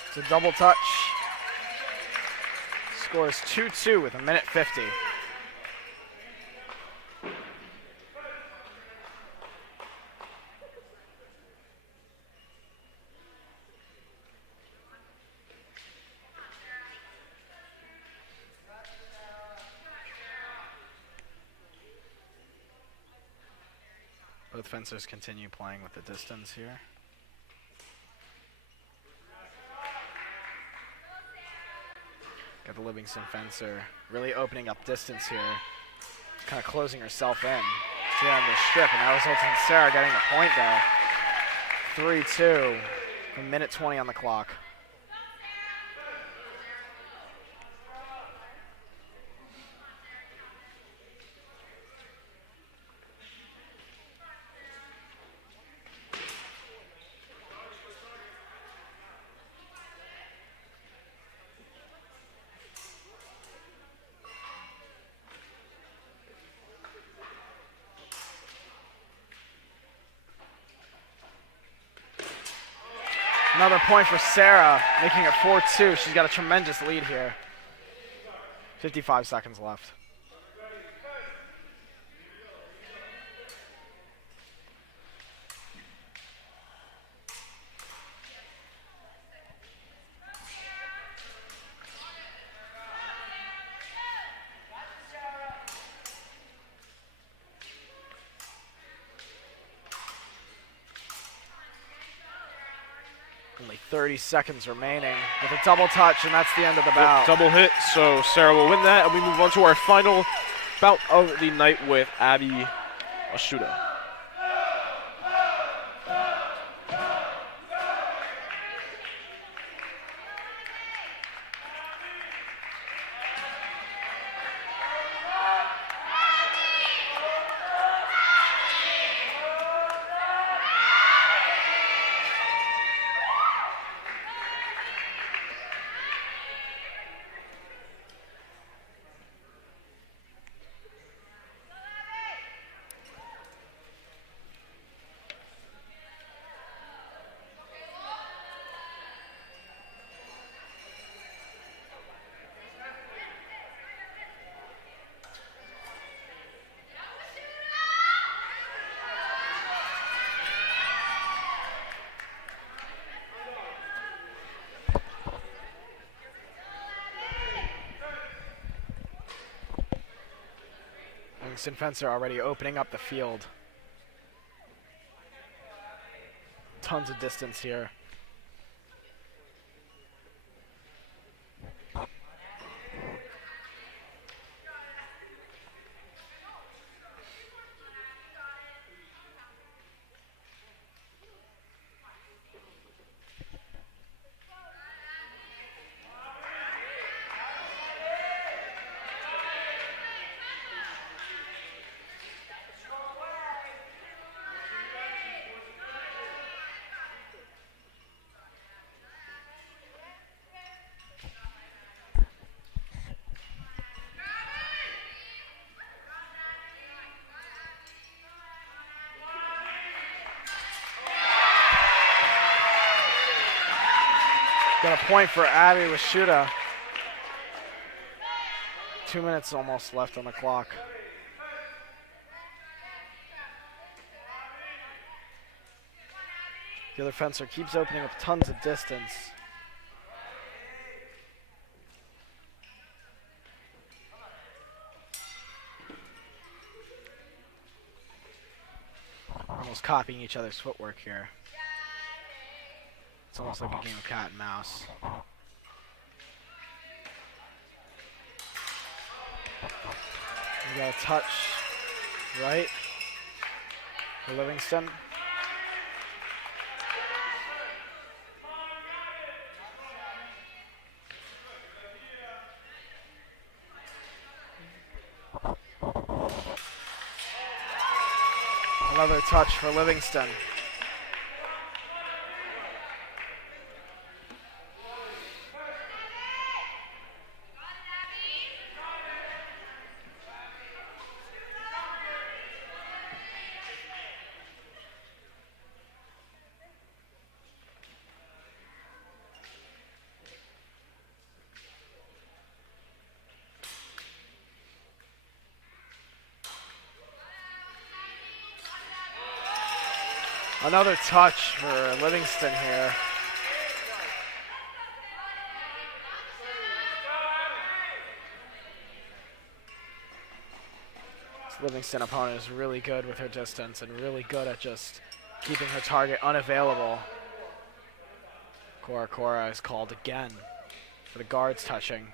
It's a double touch. Scores 2-2 with 1:50. Both fencers continue playing with the distance here. Got the Livingston fencer really opening up distance here. Kind of closing herself in. She's on the strip, and that results in Sarah getting the point there. 3-2, a minute 20 on the clock. Another point for Sarah, making it 4-2. She's got a tremendous lead here. 55 seconds left. Only 30 seconds remaining with a double touch, and that's the end of the bout. Double hit, so Sarah will win that, and we move on to our final bout of the night with Abby Ashuda. Livingston fencer already opening up the field. Tons of distance here. Got a point for Abby Washuda. 2 minutes almost left on the clock. The other fencer keeps opening up tons of distance. Almost copying each other's footwork here. It's almost like a game of cat and mouse. We got a touch right for Livingston. Another touch for Livingston. Another touch for Livingston here. Livingston opponent is really good with her distance and really good at just keeping her target unavailable. Cora is called again for the guards touching.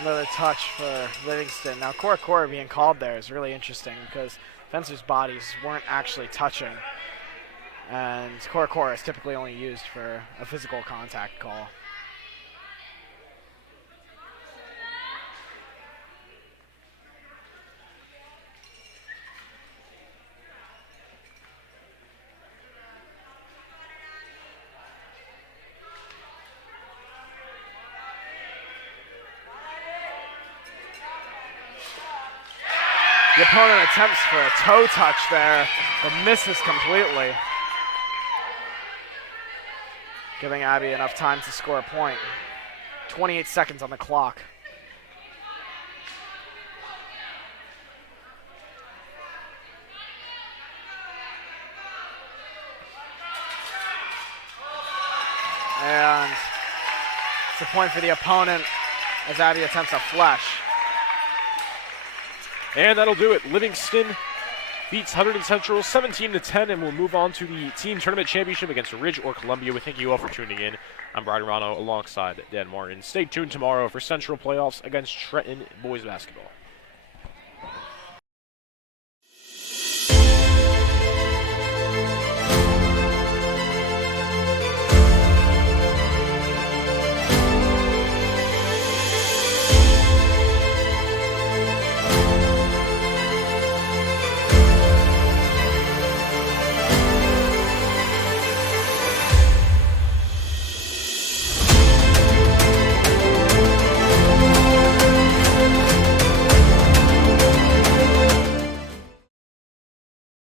Another touch for Livingston. Now Cora being called there is really interesting because fencers' bodies weren't actually touching. And Cora is typically only used for a physical contact call. The opponent attempts for a toe touch there, but misses completely, giving Abby enough time to score a point. 28 seconds on the clock. And it's a point for the opponent as Abby attempts a flush. And that'll do it. Livingston beats Hunterdon Central 17-10, and we'll move on to the team tournament championship against Ridge or Columbia. We thank you all for tuning in. I'm Brian Rano alongside Dan Martin. Stay tuned tomorrow for Central playoffs against Trenton boys basketball.